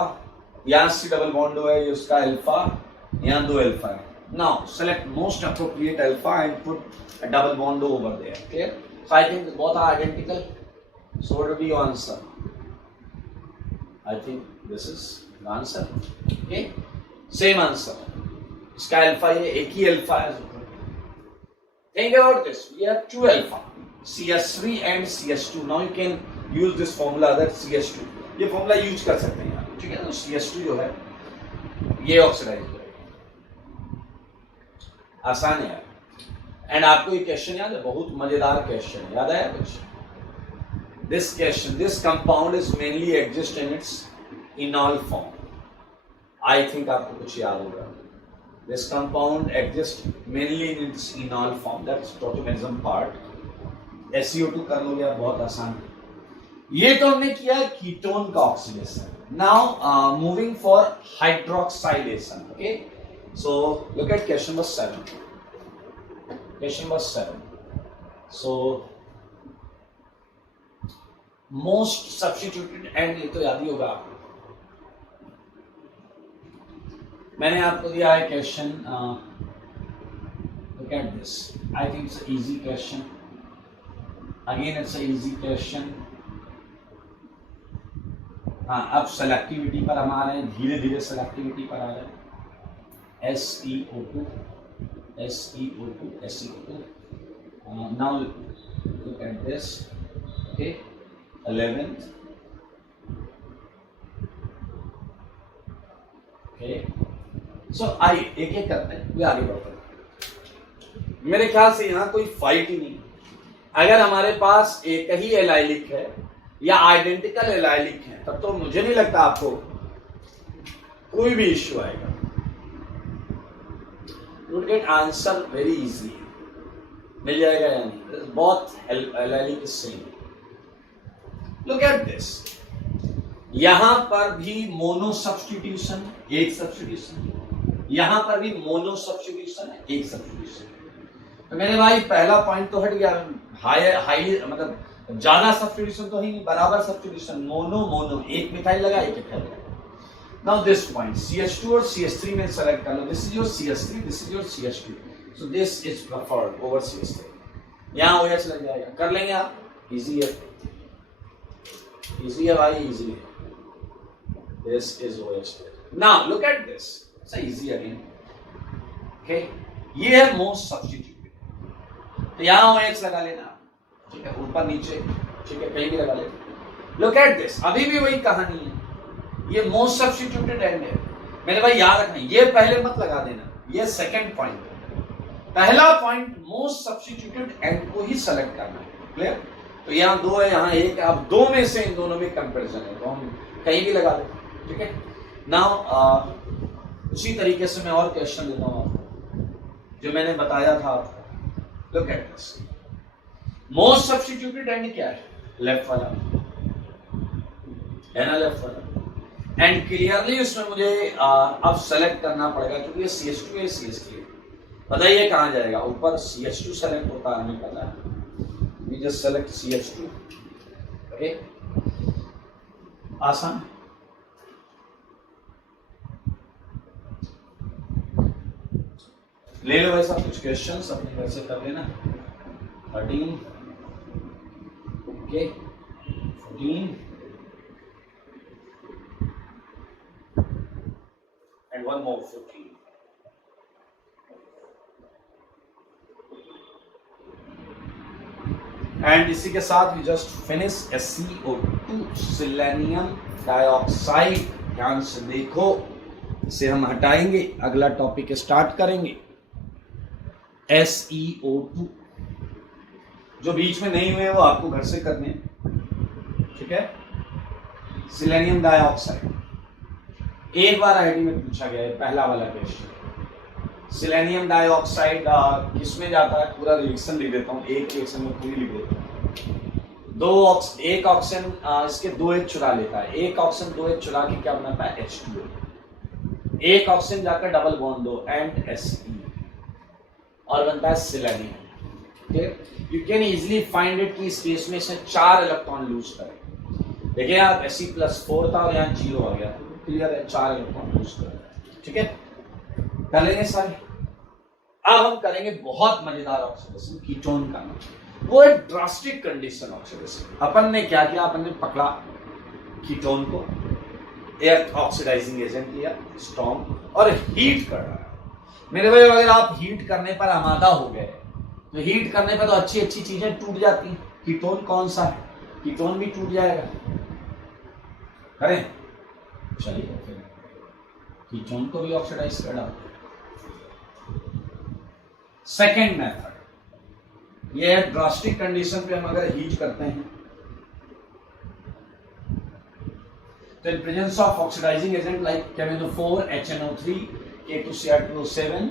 यहां से डबल बॉन्ड हुआ है उसका अल्फा, यहां दो अल्फा है। Now select most appropriate alpha and put a double bond over there. Clear? So I think both are identical. So what will be your answer? I think this is the answer. Okay? Same answer. इसका alpha ये एक ही alpha है। Think about this. We have two alpha, CH3 and CH2. Now you can use this formula that CH2. ये formula use कर सकते हैं, ठीक है? तो CH2 जो है ये ऑक्सीडाइज है, आसान है यार। एंड आपको ये क्वेश्चन याद है, बहुत मजेदार क्वेश्चन है, याद आया कुछ? This question, this compound is mainly exist in its इनॉल form. I think आपको कुछ याद होगा। This compound exist mainly in its इनॉल form, that's tautomerism part. SeO2 कर लोगे आप, बहुत आसान। ये तो हमने किया कीटोन का oxidation. Now moving for hydroxylation. Okay, so look at question number 7. Question number 7. So most substituted and ये तो याद ही होगा आपको। मैंने आपको दिया है question, look at this. I think it's an easy question. Again it's an easy question. हाँ, अब सेलेक्टिविटी पर हम आ रहे हैं, धीरे धीरे सेलेक्टिविटी पर आ रहे हैं। SeO2, SeO2, SeO2. Now look at this. Okay, 11th. Okay, so आइए एक एक करते हैं, ये आगे बढ़ते हैं। मेरे ख्याल से यहाँ कोई फाइट ही नहीं। अगर हमारे पास एक ही एलाइलिक है या आइडेंटिकल एलाइलिक है, तब तो मुझे नहीं लगता आपको कोई भी इश्यू आएगा। You would get answer very easy. मिल जाएगा या नहीं? Both allylic is same. Look at this. यहां पर भी मोनो सब्स्टिट्यूशन, एक सब्स्टिट्यूशन, यहां पर भी मोनो सब्स्टिट्यूशन है, एक सब्स्टिट्यूशन। तो मेरे भाई पहला पॉइंट तो हट गया, हाई मतलब ज्यादा सब्स्टिट्यूशन तो ही नहीं, बराबर सब्स्टिट्यूशन, मोनो मोनो, एक मिथाइल लगा एक इथाइल लगा। नाउ दिस पॉइंट CH2 और CH3 में सेलेक्ट कर लो, this is your CH3, this is your CH2, so this is preferred over CH3। यहां OH लग जाएगा, कर लेंगे आप, इजी है, इजी है भाई, इजी है। This is OH. Now look at this. It's easy again. Okay, ये है मोस्ट सब्स्टिट्यूटेड, तो यहाँ OH लगा लेना, ठीक है, ऊपर नीचे, ठीक है, कहीं भी लगा लेना। Look at this, अभी भी वही कहानी है, ये मोस्ट सब्स्टिट्यूटेड एंड है। मेरे भाई याद रखना, ये पहले मत लगा देना, ये सेकंड पॉइंट है। पहला पॉइंट मोस्ट सब्स्टिट्यूटेड एंड को ही सेलेक्ट करना है, क्लियर? तो यहाँ दो है, यहाँ एक है, अब दो में से इन दोनों में कंपैरिजन है, तो हम कहीं भी लगा दें, ठीक है। नाउ उसी तरीके से मैं और क्वेश्चन देता हूं आपको जो मैंने बताया था आपको। Look at this, most substituted and क्या है, लेफ्ट वाला है ना, लेफ्ट वाला, एंड क्लियरली उसमें मुझे अब सेलेक्ट करना पड़ेगा क्योंकि ये CH2 है, CH3 है। बताइए कहां जाएगा, ऊपर CH2 सेलेक्ट होता है, हमें पता है, we just select CH2, okay, आसान। ले लो वैसा कुछ क्वेश्चंस अपने घर से कर लेना। 13, okay, 14 and one more 15। And इसी के साथ we just finish SiO2, selenium dioxide. ध्यान से देखो, इसे हम हटाएंगे, अगला टॉपिक स्टार्ट करेंगे। SeO2 जो बीच में नहीं हुए वो आपको घर से करने, ठीक है। सिलेनियम डाइऑक्साइड एक बार आईडी में पूछा गया है, पहला वाला क्वेश्चन। सिलेनियम डाइऑक्साइड किसमें जाता है, पूरा रिएक्शन लिख देता हूँ, एक रिएक्शन में पूरी लिख देता हूँ। एक ऑक्सीजन इसके 2 H चुरा लेता है, एक ऑक्सीजन 2 H चुरा के क्या बनाता है, H2O। एक ऑक्सीजन जाकर डबल बॉन्ड दो एंड Se और बनता है selenium. You can easily find it कि इस केस में से 4 इलेक्ट्रॉन लूज करें। देखिए आप Se+4 था और यहाँ 0 आ गया, क्लियर है, 4 इलेक्ट्रॉन लूज करें, ठीक है। कर लेंगे सारे। अब हम करेंगे बहुत मजेदार ऑक्सीडेशन, कीटोन का, वो एक ड्रास्टिक कंडीशन ऑक्सीडेशन। अपन ने क्या किया, अपन ने पकड़ा कीटोन को, एक ऑक्सीडाइजिंग एजेंट लिया स्ट्रॉन्ग और हीट कर रहा है। मेरे भाई अगर आप हीट करने पर आमादा हो गए तो हीट करने पर तो अच्छी अच्छी चीजें टूट जाती हैं। कीटोन कौन सा है, कीटोन भी टूट जाएगा, करें, चलिए फिर कीटोन को भी ऑक्सीडाइज कर डालते। सेकेंड मेथड ये है, ड्रास्टिक कंडीशन पे हम अगर हीट करते हैं तो in presence of oxidising agent like KMnO4 HNO3 K2Cr2O7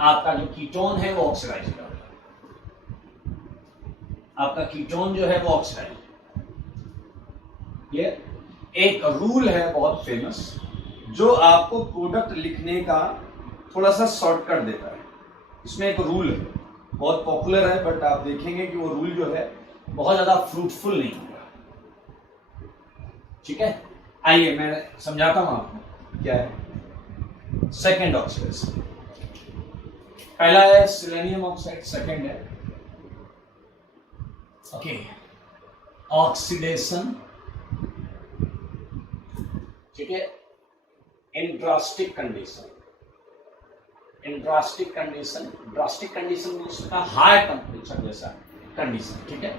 आपका जो कीटोन है वो ऑक्सीडाइज कर रहा है, आपका कीटोन जो है वो ऑक्सीडाइज। ये एक रूल है बहुत फेमस जो आपको प्रोडक्ट लिखने का थोड़ा सा शॉर्टकट देता है। इसमें एक रूल है, बहुत पॉपुलर है, बट आप देखेंगे कि वो रूल जो है बहुत ज्यादा फ्रूटफुल नहीं होगा, ठीक है। आइए मैं समझाता हूं आपको क्या है। सेकेंड ऑक्सीडेशन, पहला है सिलेनियम ऑक्साइड, सेकेंड है ओके ऑक्सीडेशन, ठीक है, इन ड्रास्टिक कंडीशन। इन ड्रास्टिक कंडीशन, ड्रास्टिक कंडीशन में उसका हाई टेम्परेचर जैसा कंडीशन, ठीक है।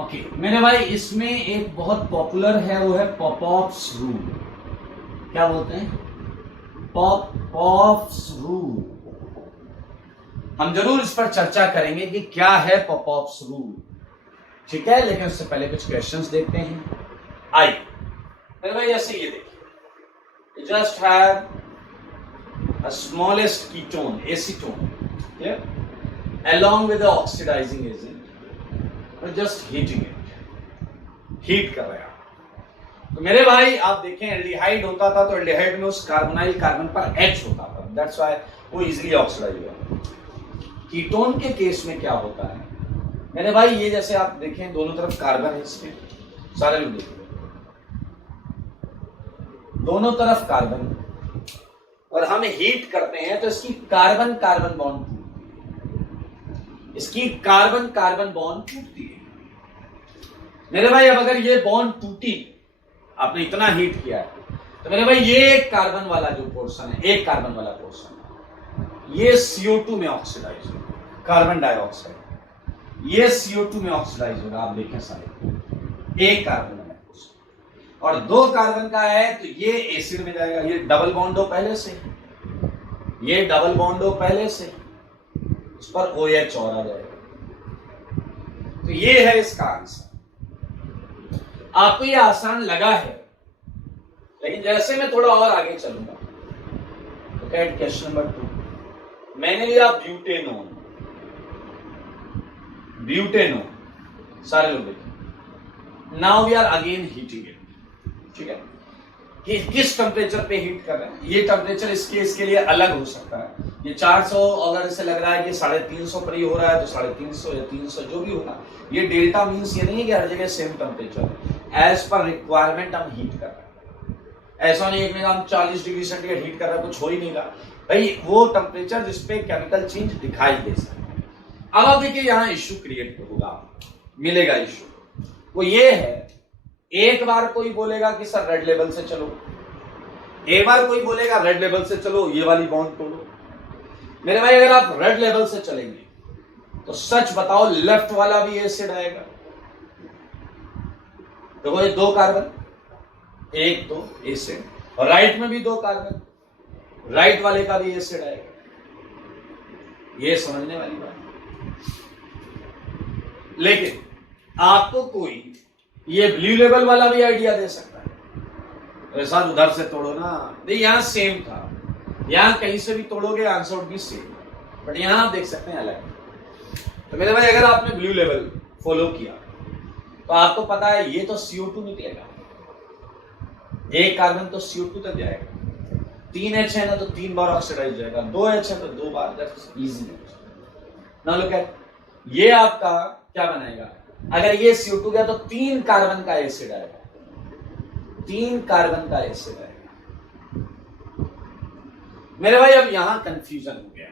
ओके मेरे भाई इसमें एक बहुत पॉपुलर है, वो है पॉपॉफ्स रूल। क्या बोलते हैं, पॉपॉफ्स रूल। हम जरूर इस पर चर्चा करेंगे कि क्या है पॉपॉफ्स रूल, ठीक है। लेकिन उससे पहले कुछ क्वेश्चंस देखते हैं। आइए मेरे भाई ऐसे ये देखिए, just have a smallest ketone, acetone, yeah, along with the oxidizing agent, we're just heating it, heat कर रहे हैं। तो मेरे भाई आप देखें एल्डिहाइड होता था तो एल्डिहाइड में उस कार्बोनाइल कार्बन पर H होता था, दैट्स व्हाई वो इजीली ऑक्सीडाइज हुआ। कीटोन के केस में क्या होता है मेरे भाई, ये जैसे आप देखें दोनों तरफ कार्बन है, इसमें सारे लोग देखें दोनों तरफ कार्बन, और हम हीट करते हैं तो इसकी कार्बन कार्बन बॉन्ड टूटती है, इसकी कार्बन कार्बन बॉन्ड टूटती है मेरे भाई। अब अगर ये बॉन्ड टूटी, आपने इतना हीट किया है तो मेरे भाई ये एक कार्बन वाला जो पोर्शन है, एक कार्बन वाला पोर्शन है, ये CO2 में ऑक्सीडाइज होगा, कार्बन डाइऑक्साइड, ये CO2 में ऑक्सीडाइज होगा। आप देखें सारे एक कार्बन वाला पोर्शन, और दो कार्बन का है तो ये एसिड में जाएगा, ये डबल बॉन्ड हो पहले से, ये डबल बॉन्ड हो पहले से, उस पर OH और आ जाएगा। तो ये है इसका आंसर। आपको ये आसान लगा है, लेकिन जैसे मैं थोड़ा और आगे चलूंगा तो क्वेश्चन नंबर 2 मैंने लिया ब्यूटेनोन, ब्यूटेनोन सारे लोग देखिए। Now we are again heating it, ठीक है, कि किस टेम्परेचर पे हीट कर रहे हैं। ये टेम्परेचर इसके लिए अलग हो सकता है। ये 400 अगर इसे लग रहा है कि 350 पर ही हो रहा है तो 350 या 300 जो भी होगा, ये डेल्टा मीन्स ये नहीं है कि हर जगह सेम टेम्परेचर है, एज पर रिक्वायरमेंट हम हीट कर रहे हैं। ऐसा नहीं है कि हम 40 डिग्री सेंटीग्रेड हीट कर रहे हैं, कुछ हो ही नहीं रहा भाई, वो टेम्परेचर जिसपे केमिकल चेंज दिखाई दे सकता है। अब आप देखिए यहां इश्यू क्रिएट होगा, मिलेगा इश्यू, वो ये है एक बार कोई बोलेगा कि सर रेड लेवल से चलो, एक बार कोई बोलेगा रेड लेवल से चलो, ये वाली बॉन्ड तोड़ो। मेरे भाई अगर आप रेड लेवल से चलेंगे तो सच बताओ लेफ्ट वाला भी एसिड आएगा। देखो ये दो कार्बन, एक दो एसिड, और राइट में भी दो कार्बन, राइट वाले का भी एसिड आएगा। ये समझने वाली बात। लेकिन आपको कोई ये ब्लू लेवल वाला भी आइडिया दे सकता है, ऐसा उधर से तोड़ो ना, नहीं यहां सेम था, यहां कहीं से भी तोड़ोगे आंसर भी सेम, बट यहां आप देख सकते हैं अलग। तो मेरे भाई अगर आपने ब्लू लेवल फॉलो किया तो आपको पता है ये तो CO2 निकलेगा, एक कार्बन तो CO2 तक जाएगा, 3H है ना तो 3 बार ऑक्सीडाइज जाएगा, 2H है तो 2 बार, that's easy. Now look at, ये आपका क्या बनाएगा, अगर ये CO2 गया तो 3 कार्बन का एसिड आएगा, 3 कार्बन का एसिड आएगा। मेरे भाई अब यहां कंफ्यूजन हो गया,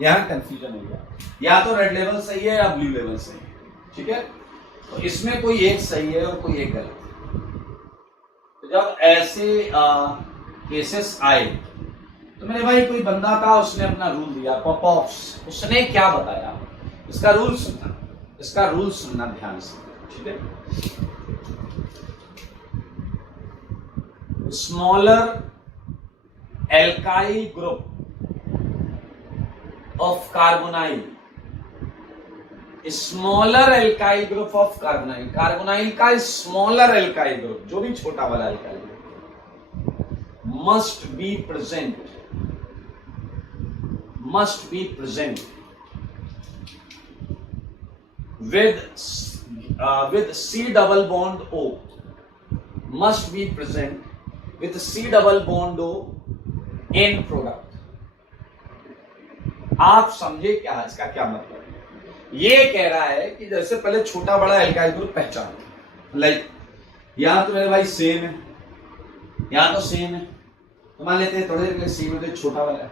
यहां कंफ्यूजन हो गया, या तो रेड लेवल सही है या ब्लू लेवल सही है, ठीक है। तो इसमें कोई एक सही है और कोई एक गलत है। तो जब ऐसे केसेस आए तो मेरे भाई कोई बंदा था, उसने अपना रूल दिया, पॉपॉफ्स, उसने क्या बताया, इसका रूल सुनना, इसका रूल सुनना ध्यान से, ठीक है। Smaller alkyl group of carbonyl, smaller alkyl group of carbonyl, carbonyl का स्मॉलर एल्काइल ग्रुप, जो भी छोटा वाला alkyl group, must be present with C double bond O, must be present with C double bond O in product। आप समझे क्या है इसका क्या मतलब है? ये कह रहा है कि जैसे पहले छोटा बड़ा एल्काइल ग्रुप पहचान, लाइक यहां तो मेरे भाई सेम है, यहां तो सेम है, तो मान लेते हैं थोड़ी देर के लिए सेम है, तो छोटा वाला है,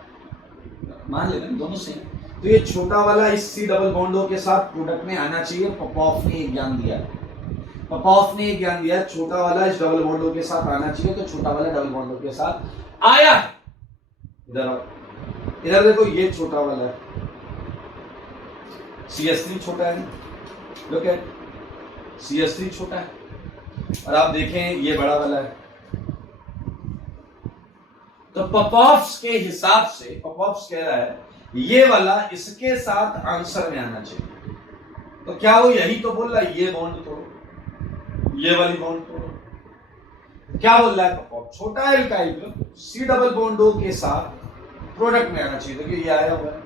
मान लेते हैं दोनों सेम, तो ये छोटा वाला इस C डबल बॉन्डो के साथ प्रोडक्ट में आना चाहिए। पॉपॉफ ने एक ज्ञान दिया, पॉपॉफ ने एक ज्ञान दिया, छोटा वाला इस डबल बॉन्डो के साथ आना चाहिए, तो छोटा वाला डबल बॉन्डो के साथ आया। इधर आओ, इधर देखो, ये छोटा वाला है, CH3 छोटा है, लोग CH3 छोटा है, और आप देखें ये बड़ा वाला है। तो पॉपॉफ्स के हिसाब से पॉपॉफ्स कह रहा है ये वाला इसके साथ आंसर में आना चाहिए, तो क्या वो यही तो बोल रहा है, ये बॉन्ड तोड़ो, ये वाली बॉन्ड तोड़ो, क्या बोल रहा है पॉपॉफ, छोटा alkyl group C double bond O के साथ प्रोडक्ट में आना चाहिए, तो ये आया हुआ है,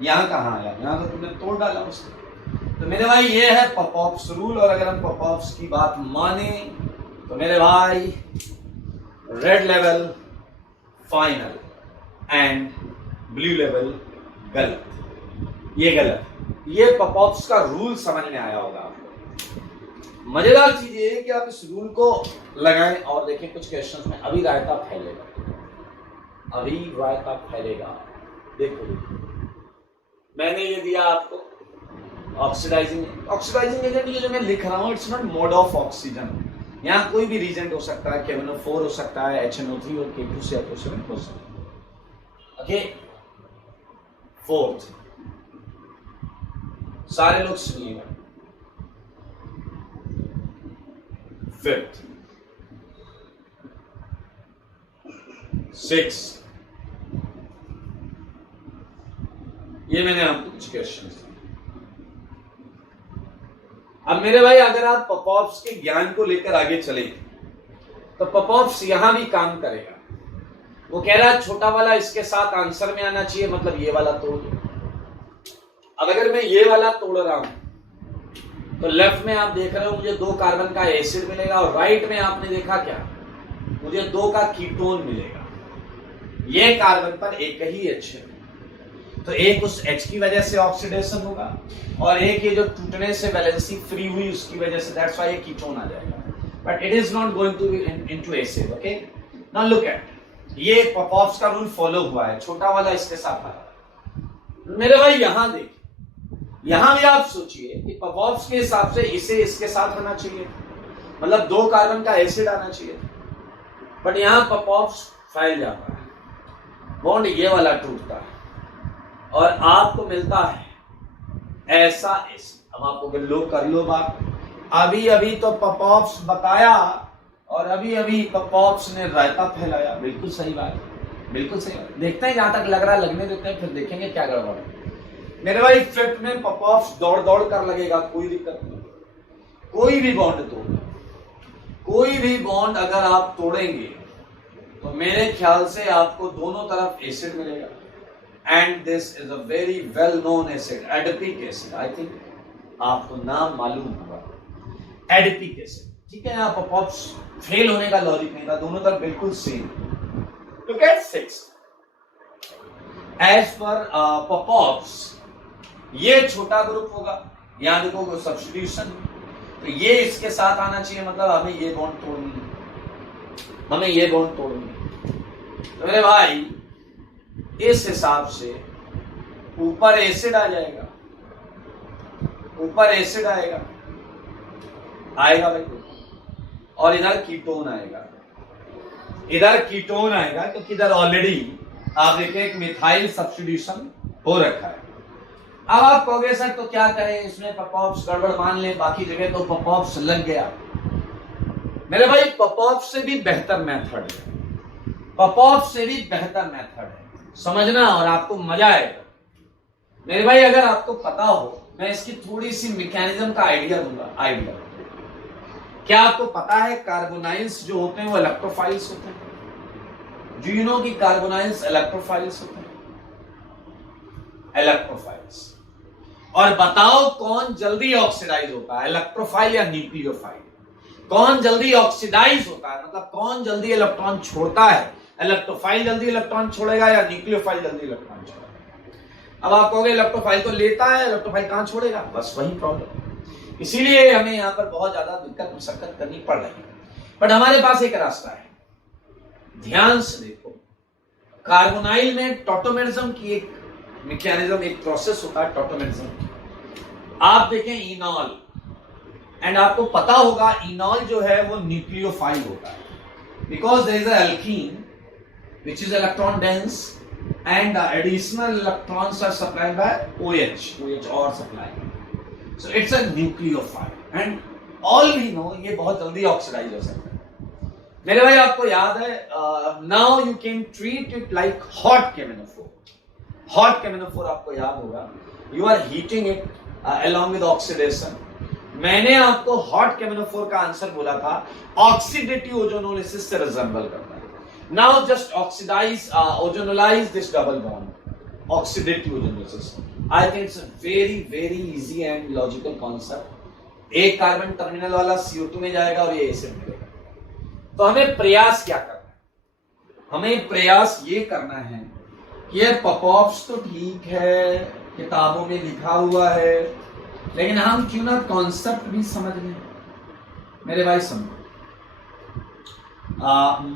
यहां कहां आया, यहां तो तुमने तोड़ डाला उसको। तो मेरे भाई ये है पॉपॉफ्स रूल, और अगर हम पॉपॉफ्स की बात माने तो मेरे भाई red level final and blue level गलत, ये गलत। ये पॉप्स का रूल समझ में आया होगा आपको। मजेदार चीज ये है कि आप इस रूल को लगाएं और देखें कुछ क्वेश्चंस में अभी रायता फैलेगा, अभी रायता फैलेगा। देखो मैंने ये दिया आपको ऑक्सीडाइजिंग एजेंट, ये जो मैं लिख रहा हूं it's not mode of oxygen. यहाँ कोई भी रीजेंट हो सकता है, KNO4 हो सकता है, HNO3 और K2CH4 हो सकता है। ओके, फोर्थ, सारे लोग सुनिएगा। फिफ्थ, सिक्स, ये मैंने आपको कुछ क्वेश्चन दिए। अब मेरे भाई अगर आप पॉप्स के ज्ञान को लेकर आगे चले तो पॉप्स यहां भी काम करेगा। वो कह रहा है छोटा वाला इसके साथ आंसर में आना चाहिए, मतलब ये वाला तोड़ दो। अब अगर मैं ये वाला तोड़ रहा हूं तो लेफ्ट में आप देख रहे हो मुझे 2 कार्बन का एसिड मिलेगा और राइट में आपने देखा क्या, मुझे 2 का कीटोन मिलेगा। ये कार्बन पर एक ही H है, तो एक उस H की वजह से ऑक्सीडेशन होगा और एक ये जो टूटने से वैलेंसी फ्री हुई उसकी वजह से, दैट्स व्हाई ये कीटोन आ जाएगा, but it is not going to be into acid. Okay, now look at, ये पॉप्स का रूल फॉलो हुआ है, छोटा वाला इसके साथ आया। मेरे भाई यहां देखिए, यहां भी आप सोचिए कि पॉप्स के हिसाब से इसे इसके साथ होना चाहिए, मतलब 2 कार्बन का एसिड आना चाहिए, बट यहां पॉप्स फैल जाता है, बॉन्ड ये वाला टूटता है और आपको मिलता है ऐसा एसिड। अब आपको कर लो बात, अभी अभी तो पॉप्स बताया और अभी अभी पॉप्स ने रायता फैलाया। बिल्कुल सही बात, बिल्कुल सही बात। देखते हैं जहां तक लग रहा है, लगने देते हैं, फिर देखेंगे क्या गड़बड़ है। मेरे भाई फिफ्थ में पॉप्स दौड़ दौड़ कर लगेगा, कोई दिक्कत नहीं। कोई भी बॉन्ड तोड़, कोई भी बॉन्ड अगर आप तोड़ेंगे तो मेरे ख्याल से आपको दोनों तरफ एसिड मिलेगा, and this is a very well known acid, adipic acid. I think आपको नाम मालूम होगा, एडिपिक एसिड। ठीक है, यहाँ पॉप्स फेल होने का लॉजिक नहीं था, दोनों तरफ बिल्कुल सेम। लुक एट 6, एज पर पॉप्स ये छोटा ग्रुप होगा, यहां देखो सब्स्टिट्यूशन, तो ये इसके साथ आना चाहिए, मतलब हमें ये बॉन्ड तोड़नी है, हमें ये बॉन्ड तोड़नी है। तो मेरे भाई इस हिसाब से ऊपर एसिड आ जाएगा, ऊपर एसिड आएगा भाई, और इधर कीटोन आएगा, इधर कीटोन आएगा, क्योंकि इधर ऑलरेडी आप देखें एक मिथाइल सब्स्टिट्यूशन हो रखा है। अब आप कहोगे सर तो क्या करें, इसमें पॉप्स गड़बड़ मान ले, बाकी जगह तो पॉप्स लग गया। मेरे भाई पॉप्स से भी बेहतर मेथड है, पॉप्स से भी बेहतर मेथड है, समझना और आपको मजा आएगा। मेरे भाई अगर आपको पता हो, मैं इसकी थोड़ी सी मैकेनिज्म का आइडिया दूंगा। आइडिया क्या आपको पता है कार्बोनाइल्स जो होते हैं वो इलेक्ट्रोफाइल्स होते हैं? डू यू नो कि कार्बोनाइल्स इलेक्ट्रोफाइल्स होते हैं? इलेक्ट्रोफाइल्स। और बताओ कौन जल्दी ऑक्सीडाइज होता है, इलेक्ट्रोफाइल या न्यूक्लियोफाइल? कौन जल्दी ऑक्सीडाइज होता है, मतलब कौन जल्दी इलेक्ट्रॉन छोड़ता है? इलेक्ट्रोफाइल जल्दी इलेक्ट्रॉन छोड़ेगा या न्यूक्लियोफाइल जल्दी इलेक्ट्रॉन छोड़ेगा? अब आप कहोगे इलेक्ट्रोफाइल तो लेता है, इलेक्ट्रोफाइल कहां छोड़ेगा? बस वही प्रॉब्लम, इसीलिए हमें यहाँ पर बहुत ज्यादा दिक्कत मशक्कत करनी पड़ रही है। बट हमारे पास एक रास्ता है, ध्यान से देखो। कार्बोनाइल में टॉटोमेरिज्म की एक मैकेनिज्म, एक प्रोसेस होता है टॉटोमेरिज्म। आप देखें इनॉल, एंड आपको पता होगा इनॉल जो है वो न्यूक्लियोफाइल होता है, because there is a alkene which is electron dense and additional electrons are supplied by OH or supplying, so it's a nucleophile and all we know ये बहुत जल्दी ऑक्सीडाइज हो सकता है। मेरे भाई आपको याद है, now you can treat it like hot KMnO4। hot KMnO4 आपको याद होगा, you are heating it along with oxidation। मैंने आपको हॉट KMnO4 का आंसर बोला था ऑक्सीडेटिव ओजोनोलिसिस से रिजेंबल करता है। Now just ozonolize this double bond, oxidative ozonolysis। I think it's a very easy and logical concept। एक कार्बन टर्मिनल वाला CO2 में जाएगा और ये एसिड मिलेगा। तो हमें प्रयास क्या करना है? हमें प्रयास ये करना है कि ये पॉपऑप्स तो ठीक है, किताबों में लिखा हुआ है, लेकिन हम क्यों ना कॉन्सेप्ट भी समझ लें। मेरे भाई समझो,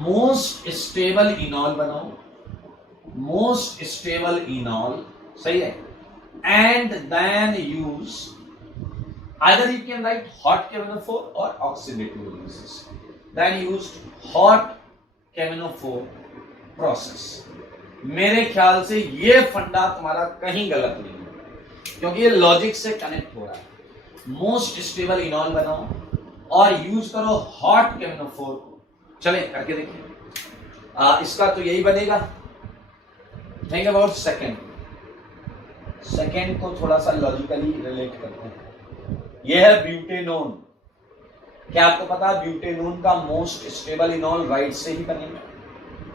मोस्ट स्टेबल इनॉल बनाओ, मोस्ट स्टेबल इनॉल, सही है, and then use either you can write hot caminophore or oxidative releases, then used hot caminophore process। मेरे ख्याल से ये फंडा तुम्हारा कहीं गलत नहीं है, क्योंकि ये लॉजिक से कनेक्ट हो रहा है। मोस्ट स्टेबल इनॉल बनाओ और यूज करो हॉट कैमिनोफोर। चले करके देखिए। इसका तो यही बनेगा। थिंक अबाउट सेकेंड को थोड़ा सा लॉजिकली रिलेट करते हैं। यह है ब्यूटेनोन। क्या आपको पता है ब्यूटेनोन का मोस्ट स्टेबल इनॉल राइट से ही बनेगा?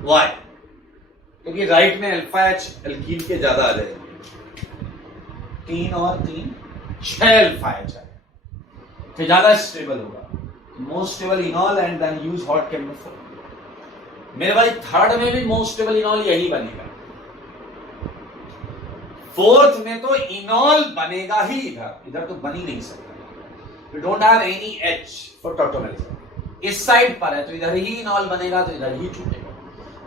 वाई? क्योंकि राइट में अल्फा एच एल्कीन के ज्यादा आ जाएंगे, 3 और 3 6 अल्फा एच है, फिर ज्यादा स्टेबल होगा। Most stable enol and then use hot KMnO4. मेरे भाई थर्ड में भी मोस्ट स्टेबल इनॉल यही बनेगा, फोर्थ में तो इनॉल बनेगा ही, इधर तो बन ही नहीं सकता। You don't have any H for tautomerism. इस साइड पर है तो इधर ही इनॉल बनेगा, तो इधर ही छूटेगा।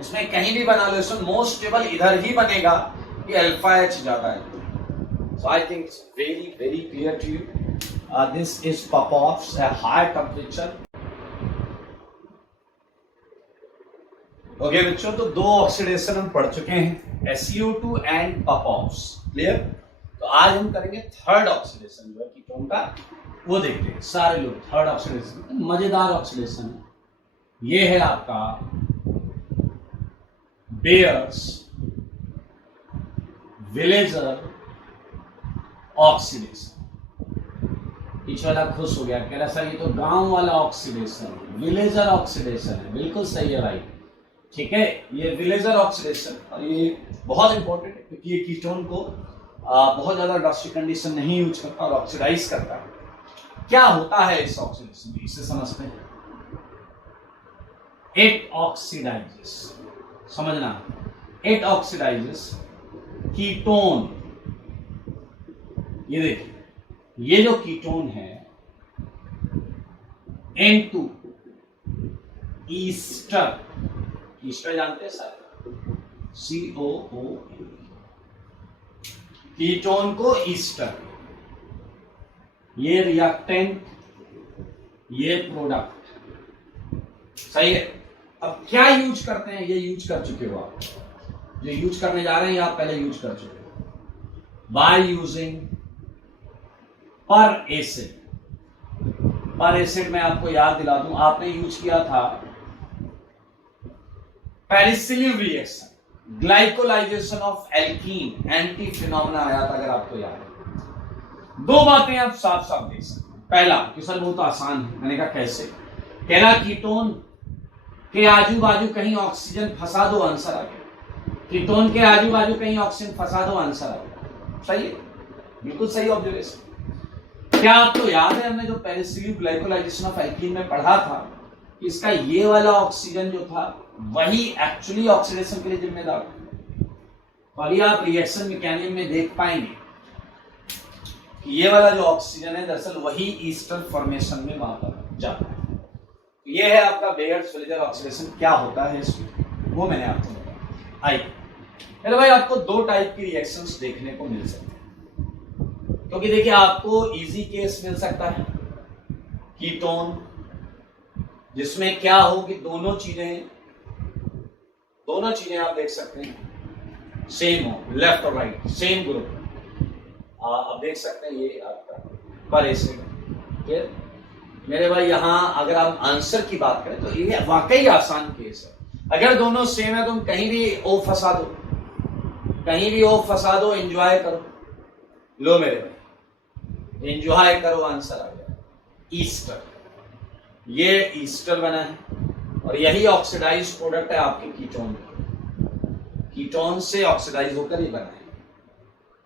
इसमें कहीं भी बना लो, इसमें मोस्ट स्टेबल इधर ही बनेगा कि अल्फा एच ज्यादा है। So I think it's very very clear to you. This is Popoff's high temperature। Okay बच्चों, तो 2 ऑक्सीडेशन हम पढ़ चुके हैं, SiO2 एंड Popoff's। क्लियर? तो आज हम करेंगे थर्ड ऑक्सीडेशन जो है कीटोन का, वो देखते हैं। सारे लोग थर्ड ऑक्सीडेशन, मजेदार ऑक्सीडेशन है। ये है आपका बेयर्स विलेजर ऑक्सीडेशन। पीछे वाला खुश हो गया, कह रहा सर ये तो गांव वाला ऑक्सीडेशन, विलेजर ऑक्सीडेशन है। बिल्कुल सही है भाई, ठीक है। ये विलेजर ऑक्सीडेशन, और ये बहुत इंपॉर्टेंट है क्योंकि ये कीटोन को बहुत ज्यादा ड्रास्टिक कंडीशन नहीं यूज करता और ऑक्सीडाइज करता है। क्या होता है इस ऑक्सीडेशन में, इसे समझते हैं। इट ऑक्सीडाइजेस, समझना, इट ऑक्सीडाइजेस कीटोन। ये देखिए, ये जो कीटोन है N2 ईस्टर, ईस्टर जानते हैं सर, COO, कीटोन को ईस्टर, ये रिएक्टेंट, ये प्रोडक्ट, सही है। अब क्या यूज करते हैं, ये यूज कर चुके हो आप, जो यूज करने जा रहे हैं आप पहले यूज कर चुके हो। By using per acid. Per acid मैं आपको याद दिला दूं, आपने यूज किया था पेरिसिलिन reaction, glycolisation of alkene, anti phenomena आया था, अगर आपको याद है। 2 बातें आप साफ साफ देख सकते हैं। पहला कि सर वो तो आसान है, मैंने कहा कैसे? कह रहा कीटोन के आजू बाजू कहीं ऑक्सीजन फंसा दो, आंसर आ गया। कीटोन के आजू बाजू कहीं ऑक्सीजन फंसा दो, आंसर आ गया। सही है, बिल्कुल सही ऑब्जर्वेशन। क्या आपको याद है हमने जो पेरिसिलिन ग्लाइकोलाइजेशन ऑफ एल्कीन में पढ़ा था, इसका ये वाला ऑक्सीजन जो था वही एक्चुअली ऑक्सीडेशन के लिए जिम्मेदार था। और ये आप रिएक्शन मैकेनिज्म में देख पाएंगे कि ये वाला जो ऑक्सीजन है दरअसल वही ईस्टर फॉर्मेशन में वहां पर जाता है। ये है आपका बेयर्स विलेजर ऑक्सीडेशन। क्या होता है इसमें वो मैंने आपको बताया। आइए मेरे भाई, आपको 2 टाइप की रिएक्शंस देखने को मिल सकते हैं, क्योंकि देखिए आपको इजी केस मिल सकता है कीटोन, जिसमें क्या हो कि दोनों चीजें आप देख सकते हैं सेम हो, लेफ्ट और राइट सेम ग्रुप। आप देख सकते हैं ये आपका पर एसिड। फिर मेरे भाई यहाँ अगर आप आंसर की बात करें तो ये वाकई आसान केस है। अगर दोनों सेम है तो तुम कहीं भी ओ फंसा दो, कहीं भी ओ फंसा दो, एंजॉय करो। लो मेरे भाई, एंजॉय करो, आंसर आ गया ईस्टर। ये ईस्टर बना है और यही ऑक्सीडाइज प्रोडक्ट है आपके कीटोन। कीटोन से ऑक्सीडाइज होकर ये बना है।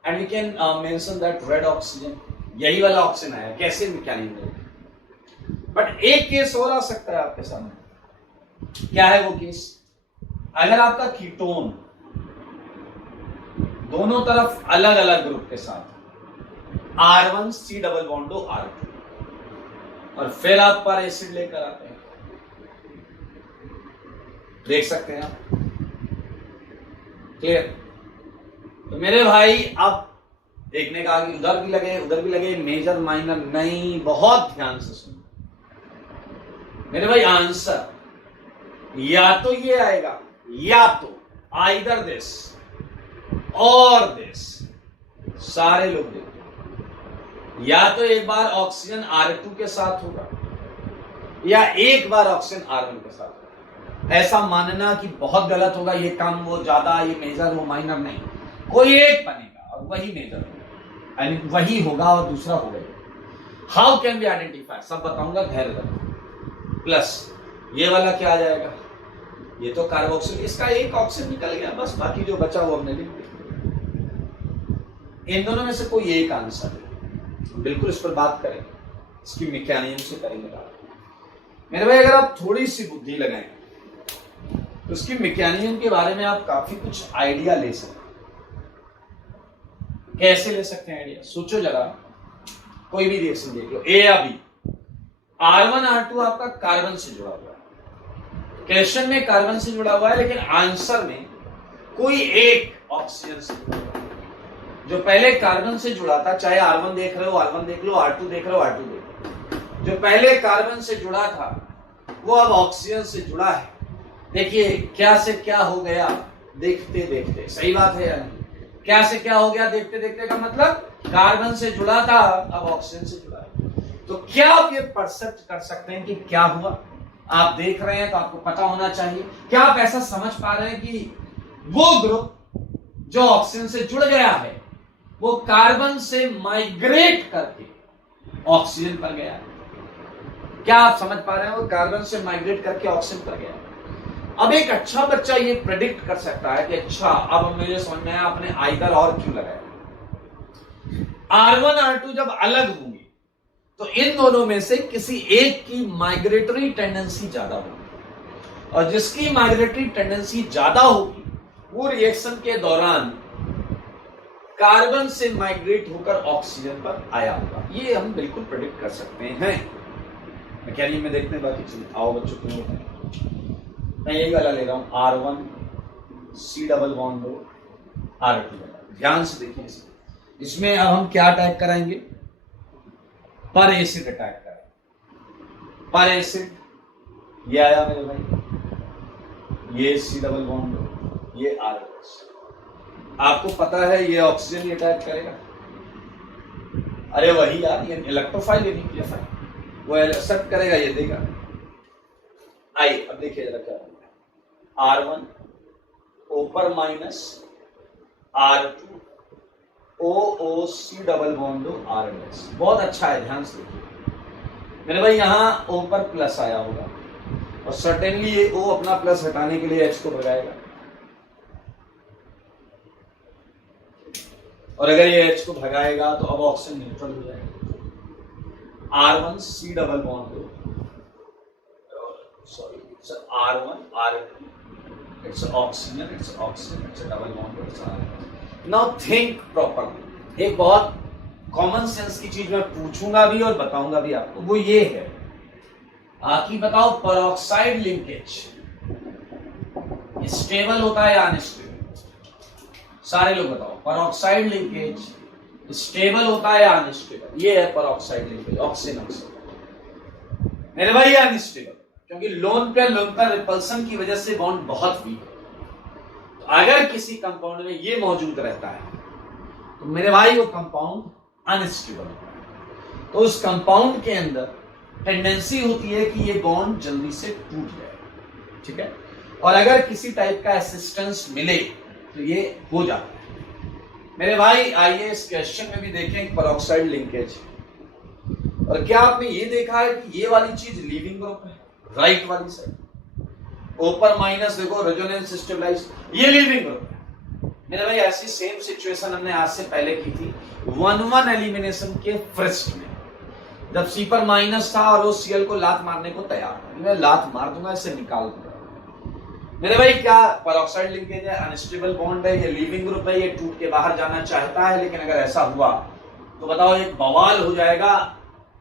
And we can mention that red oxygen, यही वाला ऑक्सीजन आया। कैसे मैकेनिज्म? बट एक केस और आ सकता है आपके सामने, क्या है वो केस? अगर आपका कीटोन दोनों तरफ अलग अलग ग्रुप के साथ R1C डबल बॉन्ड हो R2 और फिर आप पर एसिड लेकर आते हैं, देख सकते हैं आप। क्लियर? तो मेरे भाई अब देखने का कि उधर भी लगे मेजर माइनर नहीं, बहुत ध्यान से सुनो मेरे भाई। आंसर या तो ये आएगा या तो आइदर दिस और दिस। सारे लोग देखो, या तो एक बार ऑक्सीजन R2 के साथ होगा या एक बार ऑक्सीजन R1 के साथ होगा। ऐसा मानना कि बहुत गलत होगा, ये कम वो ज्यादा, ये मेजर वो माइनर, नहीं। कोई एक बनेगा और वही मेजर होगा, यानी वही होगा और दूसरा होगा। हाउ कैन बी आइडेंटिफाई, सब बताऊंगा, धैर्य रखो। प्लस ये वाला क्या आ जाएगा? ये तो कार्बोक्सिल, इसका एक ऑक्सीजन निकल गया बस, बाकी जो बचा वो हमने लिख दिया। इन दोनों में से कोई एक आंसर है, बिल्कुल इस पर बात करेंगे, इसकी मैकेनिज्म से करेंगे बात। मेरे भाई अगर आप थोड़ी सी बुद्धि लगाएं तो इसकी मैकेनिज्म के बारे में आप काफी कुछ आइडिया ले सकते हैं। कैसे ले सकते हैं आइडिया? सोचो जरा, कोई भी रिएक्शन देख लो, ए या बी, R1 R2 आपका कार्बन से जुड़ा हुआ है, क्वेश्चन में कार्बन से जुड़ा हुआ है, लेकिन आंसर में कोई एक ऑक्सीजन से जुड़ा हुआ है। जो पहले कार्बन से जुड़ा था, चाहे R1 देख रहे हो R1 देख लो, R2 देख रहे हो R2 देख लो, जो पहले कार्बन से जुड़ा था वो अब ऑक्सीजन से जुड़ा है। देखिए क्या से क्या हो गया देखते देखते, सही बात है यार। क्या से क्या हो गया देखते देखते का मतलब कार्बन से जुड़ा था अब ऑक्सीजन से जुड़ा है। तो क्या आप ये परसेप्ट कर सकते हैं कि क्या हुआ? आप देख रहे हैं तो आपको पता होना चाहिए। क्या आप ऐसा समझ पा रहे हैं कि वो ग्रुप जो ऑक्सीजन से जुड़ गया है वो कार्बन से माइग्रेट करके ऑक्सीजन पर गया? क्या आप समझ पा रहे हैं? वो कार्बन से माइग्रेट करके ऑक्सीजन पर गया। अब एक अच्छा बच्चा ये प्रेडिक्ट कर सकता है कि अच्छा अब मुझे समझ में आया आपने आइदर और क्यों लगाया। R1 R2 जब अलग होंगे तो इन दोनों में से किसी एक की माइग्रेटरी टेंडेंसी ज्यादा होगी, और जिसकी माइग्रेटरी टेंडेंसी ज्यादा होगी वो रिएक्शन के दौरान कार्बन से माइग्रेट होकर ऑक्सीजन पर आया होगा। ये हम बिल्कुल प्रेडिक्ट कर सकते हैं। मैकेनिज्म में देखते हैं, बाकी चीजें आओ बच्चों को। मैं यही वाला ले रहा हूं, R1C डबल बॉन्ड R2। ध्यान से देखिए इसमें अब हम क्या अटैक कराएंगे? पर एसिड अटैक करें। पर एसिड ये आया मेरे भाई, ये C डबल बॉन्ड, ये R। आपको पता है ये ऑक्सीजन अटैक करेगा। अरे वही यार, ये इलेक्ट्रोफाइल, ये न्यूक्लियोफाइल, वो एक्सेप्ट करेगा, ये देगा। आइए अब देखिए जरा क्या होगा। R1 O पर minus, R2 OOC double bond R dash. बहुत अच्छा है, ध्यान से देखिए मेरे भाई। यहां O पर प्लस आया होगा और सर्टेनली ये O अपना प्लस हटाने के लिए H को भगाएगा, और अगर ये H को भगाएगा तो अब ऑक्सीजन न्यूट्रल हो जाएगा। R1C double bond, sorry R1 R2, it's oxygen, it's a double bond, it's R. Now think properly। एक बहुत कॉमन सेंस की चीज मैं पूछूंगा भी और बताऊंगा भी आपको, वो ये है कि बताओ पेरोक्साइड लिंकेज स्टेबल होता है या अनस्टेबल? सारे लोग बताओ, पेरोक्साइड लिंकेज स्टेबल होता है या अनस्टेबल? ये है पेरोक्साइड लिंकेज, ऑक्सीजन ऑक्सीजन। मेरे भाई ये अनस्टेबल, क्योंकि लोन पे रिपल्सन की वजह से बॉन्ड बहुत वीक है। तो अगर किसी कंपाउंड में ये मौजूद रहता है तो मेरे भाई वो कंपाउंड अनस्टेबल होता है। तो उस कंपाउंड के अंदर टेंडेंसी होती है कि ये बॉन्ड जल्दी से टूट जाए, ठीक है। और अगर किसी टाइप का असिस्टेंस मिले तो ये हो जाता है। मेरे भाई आइए इस क्वेश्चन में भी देखें पेरोक्साइड लिंकेज। और क्या आपने ये देखा है कि ये वाली चीज लीविंग ग्रुप है, राइट वाली साइड ऊपर माइनस देखो रेजोनेंस स्टेबलाइज, ये लीविंग ग्रुप है। मेरे भाई ऐसी सेम सिचुएशन हमने आज से पहले की थी 1-1 एलिमिनेशन के फर्स्ट में, जब सी पर माइनस था और वो सीएल को लात मारने को तैयार था। मैं लात मार दूंगा, इसे निकाल दूंगा, मेरे भाई क्या पेरोक्साइड लिंकेज है, अनस्टेबल बॉन्ड है, ये लीविंग ग्रुप है, ये टूट के बाहर जाना चाहता है, लेकिन अगर ऐसा हुआ तो बताओ एक बवाल हो जाएगा,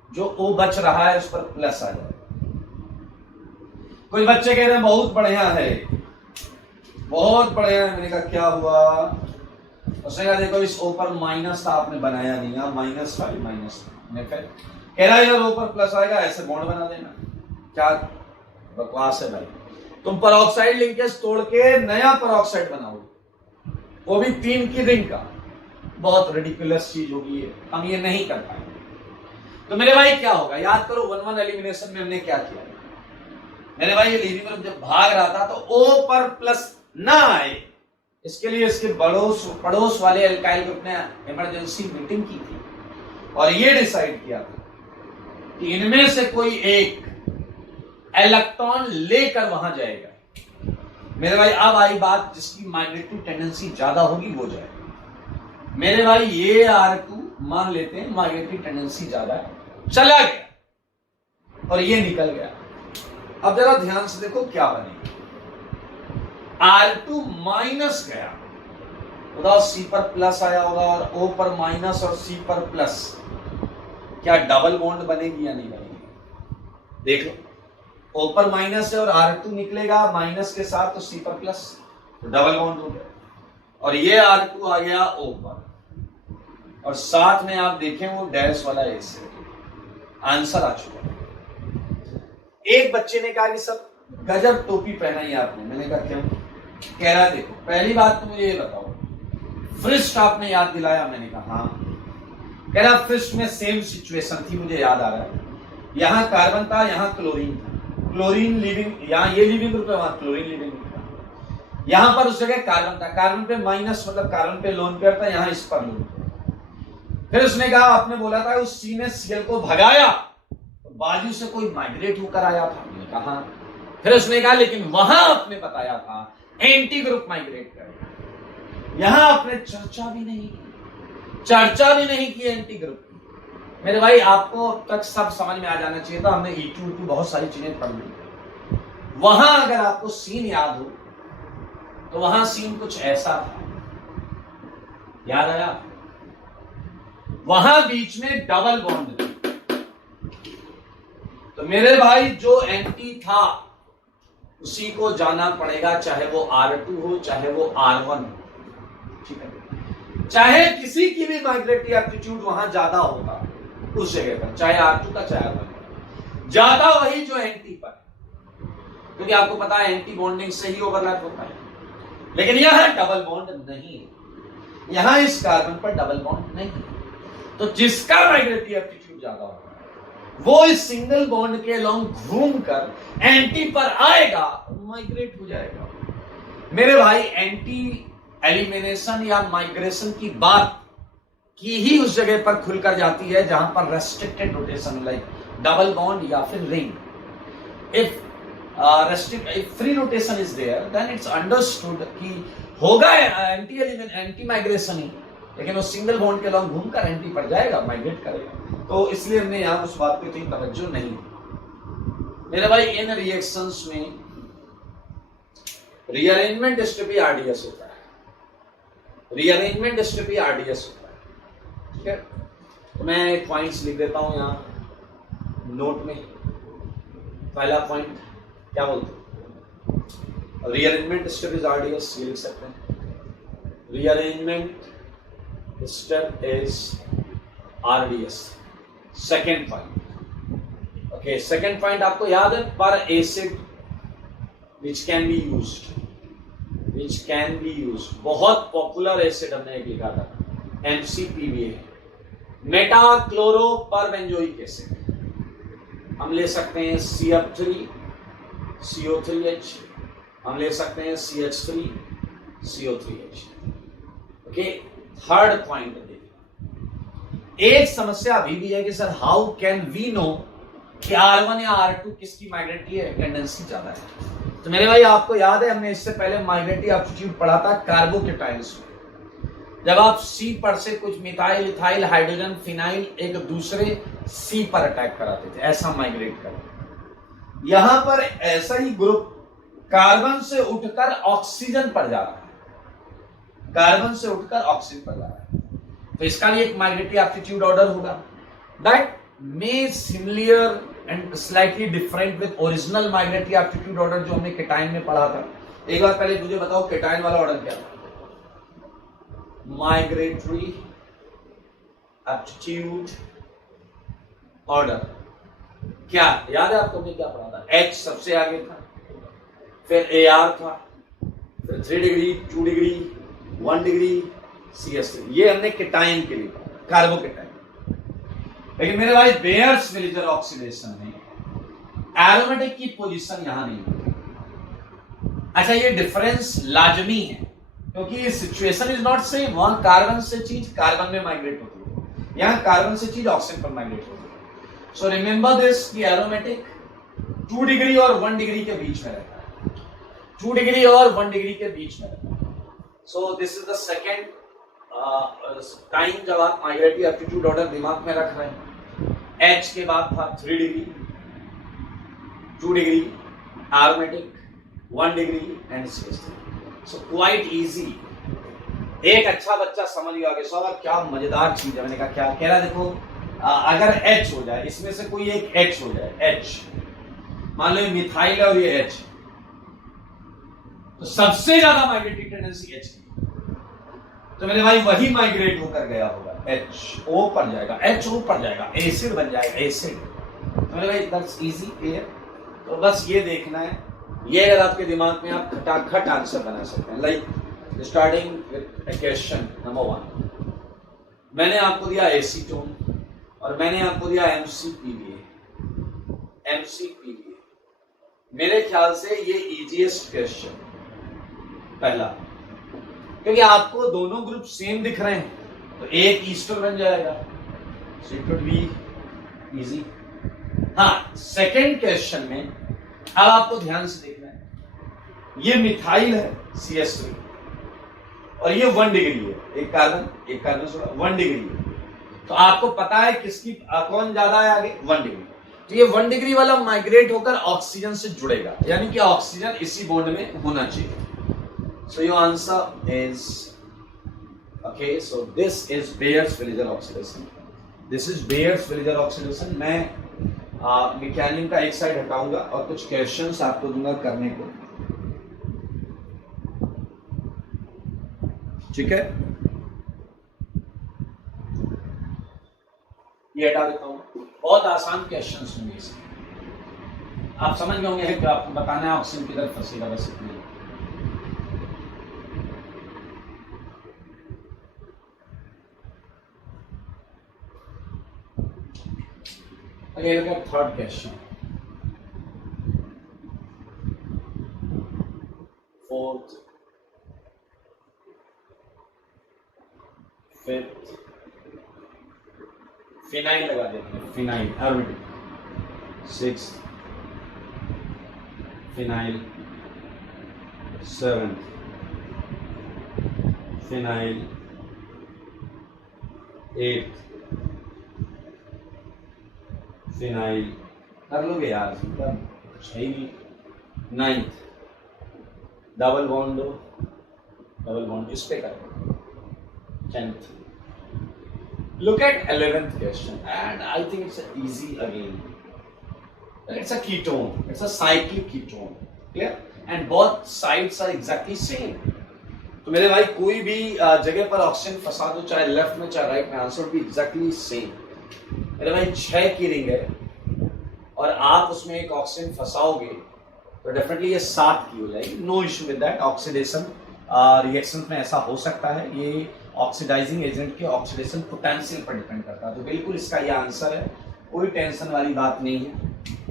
जो O बच रहा है उस पर प्लस आ जाएगा। कोई बच्चे कह रहे हैं बहुत बढ़िया है, बहुत बढ़िया है। मैंने कहा क्या हुआ? उसने कहा देखो इस O पर माइनस था, आपने बनाया नहीं, -5 माइनस कह रहा है यार O पर प्लस आएगा, ऐसे बॉन्ड बना देना। क्या बकवास है भाई, तुम पेरोक्साइड लिंकेज तोड़ के नया पेरोक्साइड बनाओगे, वो भी 3 की रिंग का। बहुत रिडिकुलस चीज होगी ये, हम ये नहीं कर पाएंगे। तो मेरे भाई क्या होगा, याद करो 1-1 एलिमिनेशन में हमने क्या किया। मेरे भाई ये लीविंग ग्रुप जब भाग रहा था तो O पर प्लस ना आए, इसके लिए इसके पड़ोस वाले एल्काइल ग्रुप ने इमरजेंसी मीटिंग की थी और ये डिसाइड किया था कि इनमें से कोई एक इलेक्ट्रॉन लेकर वहां जाएगा। मेरे भाई अब आई बात, जिसकी माइग्रेटिव टेंडेंसी ज्यादा होगी वो जाएगा। मेरे भाई ये R2 मान लेते हैं माइग्रेटिव टेंडेंसी ज्यादा है, चला गया और ये निकल गया। अब जरा ध्यान से देखो क्या बनेगा। R2 माइनस गया, बताओ C पर प्लस आया होगा और O पर माइनस और C पर प्लस, क्या डबल बॉन्ड बनेगी या नहीं बनेगी? देख लो, O पर माइनस है और R2 निकलेगा माइनस के साथ, तो C पर प्लस, तो डबल बॉन्ड हो गया। और ये R2 आ गया O पर, और साथ में आप देखें वो डैश वाला एसिड, आंसर आ चुका। एक बच्चे ने कहा कि सब गजब टोपी पहनाई आपने। मैंने कहा क्यों? कह रहा देखो पहली बात तो मुझे ये बताओ, फ्रिस्ट आपने याद दिलाया? मैंने कहा हाँ। कह रहा फ्रिस्ट में सेम सिचुएशन थी, मुझे याद आ रहा है, यहां कार्बन था, यहां क्लोरीन था, क्लोरीन लिविंग, यहां ये लिविंग ग्रुप है, वहां क्लोरीन लिविंग ग्रुप था। यहां पर उस जगह कार्बन था, कार्बन पे माइनस मतलब कार्बन पे लोन पेयर था, यहां इस पर लोन पेयर। फिर उसने कहा, आपने बोला था उस C ने Cl को भगाया, बाजू से कोई माइग्रेट होकर आया था। मैंने कहा, फिर उसने कहा लेकिन वहां आपने बताया था एंटी ग्रुप माइग्रेट करेगा, यहां आपने चर्चा भी नहीं की एंटी ग्रुप की। मेरे भाई आपको अब तक सब समझ में आ जाना चाहिए था, हमने E2 बहुत सारी चीजें पढ़ ली। वहां अगर आपको सीन याद हो तो वहां सीन कुछ ऐसा था, याद आया? वहां बीच में डबल बॉन्ड था। तो मेरे भाई जो एंटी था उसी को जाना पड़ेगा, चाहे वो R2 हो चाहे वो R1 हो, ठीक है? चाहे किसी की भी माइग्रेटरी एप्टीट्यूड वहां ज्यादा होगा उस जगह पर, चाहे R2 का चाहे R1 का, ज्यादा वही जो एंटी पर, क्योंकि आपको पता है एंटी बॉन्डिंग से ही ओवरलैप होता है। लेकिन यहां डबल बॉन्ड नहीं है, यहां इस कार्बन पर डबल बॉन्ड नहीं है, तो जिसका माइग्रेटरी एप्टीट्यूड ज्यादा होगा वो इस सिंगल बॉन्ड के अलोंग घूमकर एंटी पर आएगा, माइग्रेट हो जाएगा। मेरे भाई एंटी एलिमिनेशन या माइग्रेशन की बात की ही उस जगह पर खुलकर जाती है जहां पर restricted rotation, like double bond या फिर ring. If free rotation is there then it's understood कि होगा एंटी माइग्रेशन ही, लेकिन वो सिंगल बॉन्ड के अलोंग घूमकर एंटी पर जाएगा, माइग्रेट करेगा। तो इसलिए हमने यहां उस बात पे इतनी तवज्जो नहीं दी। मेरे भाई इन रिएक्शंस में रीअरेंजमेंट स्टेपी RDS होता है, रीअरेंजमेंट स्टेपी RDS होता है, ठीक है? तो मैं पॉइंट्स लिख देता हूं यहां नोट में। पहला पॉइंट क्या बोलते हैं? रीअरेंजमेंट स्टेप इज RDS, ये लिख सकते हैं। Rearrangement step is RDS। Second point, okay, second point आपको याद है, पर acid which can be used, बहुत पॉपुलर एसिड हमने एक लिखा था MCPVA, मेटा क्लोरो पर बेंजोइक एसिड। हम ले सकते हैं CF3 CO3H, हम ले सकते हैं CH3 CO3H, okay. Third point देखिए, एक समस्या अभी भी है कि sir how can we know कि R1 या R2 किसकी माइग्रेटरी टेंडेंसी ज्यादा है? तो मेरे भाई आपको याद है हमने इससे पहले माइग्रेटरी एप्टीट्यूड पढ़ा था कार्बोकेटाइन्स में, जब आप C पर से कुछ मिथाइल इथाइल हाइड्रोजन फिनाइल एक दूसरे C पर अटैक कराते थे, ऐसा माइग्रेट कर। यहां पर ऐसा ही ग्रुप कार्बन से उठकर ऑक्सीजन पर जा रहा है, कार्बन से उठकर ऑक्सीजन पर जा रहा है, तो इसका भी एक माइग्रेटरी एप्टीट्यूड ऑर्डर होगा that may similar and slightly different with original migratory aptitude order जो हमने केटाइन में पढ़ा था। एक बार पहले मुझे बताओ केटाइन वाला ऑर्डर क्या था? माइग्रेटरी एप्टीट्यूड ऑर्डर क्या याद है आपको? क्या पढ़ा था? H सबसे आगे था, फिर AR था, फिर 3 डिग्री, 2 डिग्री, 1 डिग्री, CS3। ये हमने केटाइन के लिए कार्बोकेटाइन। लेकिन मेरे भाई बेयर्स विलेजर ऑक्सीडेशन में एरोमेटिक की पोजीशन यहां नहीं है। अच्छा, ये डिफरेंस लाजमी है क्योंकि सिचुएशन इज नॉट सेम। वहां कार्बन से चीज कार्बन में माइग्रेट होती है, यहां कार्बन से चीज ऑक्सीजन पर माइग्रेट होती है। सो रिमेंबर दिस कि एरोमेटिक 2 डिग्री और 1 डिग्री के बीच में रहता है, 2 डिग्री और 1 डिग्री के बीच में रहता है। सो this is the second time जब आप माइग्रेटरी एप्टीट्यूड ऑर्डर दिमाग में रख रहे हैं। H के बाद था 3 degree, 2 degree, aromatic, 1 degree and CS3। So quite easy. एक अच्छा बच्चा समझ गया कि सवाल क्या मजेदार चीज है। मैंने कहा क्या कह रहा है? देखो अगर H हो जाए, इसमें से कोई एक H हो जाए, H मान लो मिथाइल है और ये H, तो सबसे ज्यादा माइग्रेटरी टेंडेंसी H की। तो मेरे भाई वही माइग्रेट होकर गया होगा, HO पर जाएगा, HO पर जाएगा, एसिड बन जाएगा, एसिड। तो मेरे भाई दैट्स इजी क्लियर। तो बस ये देखना है, ये अगर आपके दिमाग में आप खटाखट आंसर बना सकते हैं। Like starting with question number 1, मैंने आपको दिया एसीटोन और मैंने आपको दिया MCPVA। मेरे ख्याल से ये इजीएस्ट क्वेश्चन पहला, क्योंकि आपको दोनों ग्रुप सेम दिख रहे हैं तो एक ईस्टर बन जाएगा, so it would be easy. हाँ, सेकंड क्वेश्चन में अब आपको ध्यान से देखना है, ये मिथाइल है CS3 और ये 1 डिग्री है, एक कार्बन 1 डिग्री है। तो आपको पता है किसकी कौन ज्यादा है आगे? 1 डिग्री। तो ये 1 डिग्री वाला माइग्रेट होकर ऑक्सीजन से जुड़ेगा, यानी कि ऑक्सीजन इसी बॉन्ड में होना चाहिए। So your answer is okay. So this is Beers-Villiger oxidation. This is Beers-Villiger oxidation. मैं मैकेनिक का एक साइड हटाऊंगा और कुछ क्वेश्चंस आपको दूंगा करने को, ठीक है? ये हटा देता हूं। बहुत आसान क्वेश्चंस होंगे इसमें, आप समझ गए होंगे कि आपको बताना है ऑक्सीजन किधर फंसेगा, बस इतना। Okay, look at third question. Fourth, fifth, phenyl लगा देते हैं, phenyl aromatic. 6th, phenyl. 7th, phenyl. 8th, phenyl. कर लोगे यार, मतलब कुछ है ही नहीं। 9th, डबल बॉन्ड दो, डबल बॉन्ड इस पे करो। 10th, look at 11th question and I think it's easy again. It's a ketone, it's a cyclic ketone, clear? And both sides are exactly same. तो मेरे भाई कोई भी जगह पर ऑक्सीजन फंसा दो, चाहे लेफ्ट में चाहे राइट में, आंसर भी एग्जैक्टली सेम। मेरे भाई 6 की रिंग है और आप उसमें एक ऑक्सीजन फंसाओगे तो डेफिनेटली ये 7 की हो जाएगी। No issue with that. Oxidation reaction में ऐसा हो सकता है, ये ऑक्सीडाइजिंग एजेंट के ऑक्सीडेशन पोटेंशियल पर डिपेंड करता है। तो बिल्कुल इसका ये आंसर है, कोई टेंशन वाली बात नहीं है,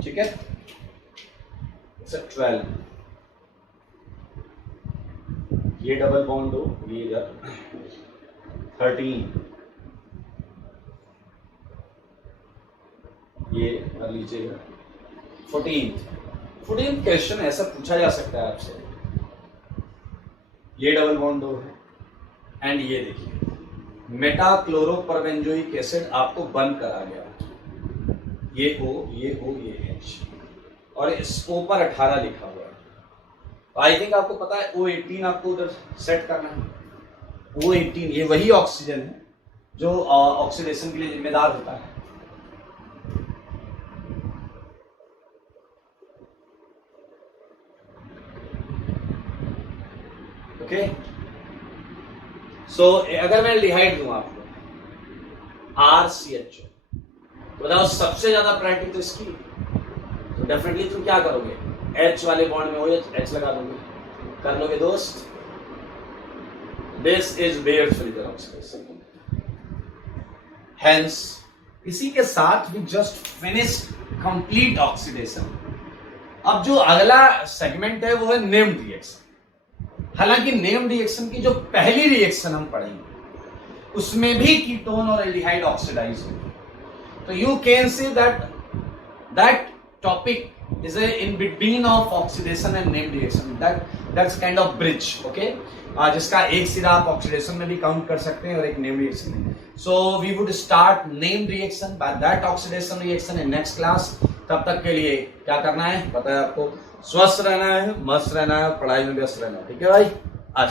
ठीक है? 12, ये डबल बॉन्ड दो, ये इधर। 13, ये कर लीजिएगा। 14th क्वेश्चन ऐसा पूछा जा सकता है आपसे, ये डबल बॉन्ड दो है एंड ये देखिए मेटाक्लोरोपरबेंजोइक एसिड आपको बंद करा गया, ये O, ये O, ये H और इस O पर 18 लिखा हुआ है। आई थिंक आपको पता है O18 आपको उधर सेट करना है। O18 ये वही ऑक्सीजन है जो ऑक्सीडेशन के लिए जिम्मेदार होता है। ओके सो अगर मैं एल्डिहाइड दूं आपको RCHO, तो बताओ सबसे ज्यादा प्रायोरिटी तो इसकी, तो डेफिनेटली तुम क्या करोगे, H वाले बॉन्ड में OH H लगा दोगे, कर लोगे दोस्त। This is Baeyer filter oxidation. Hence इसी के साथ we just finished complete oxidation. अब जो अगला सेगमेंट है वो है नेम्ड रिएक्शन। हालांकि नेम्ड रिएक्शन की जो पहली रिएक्शन हम पढ़ेंगे उसमें भी कीटोन और एल्डिहाइड ऑक्सीडाइज होंगे, तो you can say that topic is in between of oxidation and named reaction, that's kind of bridge. Okay जिसका एक सिरा आप ऑक्सीडेशन में भी काउंट कर सकते हैं और एक नेम्ड रिएक्शन में। So we would start named reaction by that oxidation reaction in next class. तब तक के लिए क्या करना है पता है आपको, स्वस्थ रहना है, मस्त रहना है, पढ़ाई में व्यस्त रहना है। ठीक है भाई, आज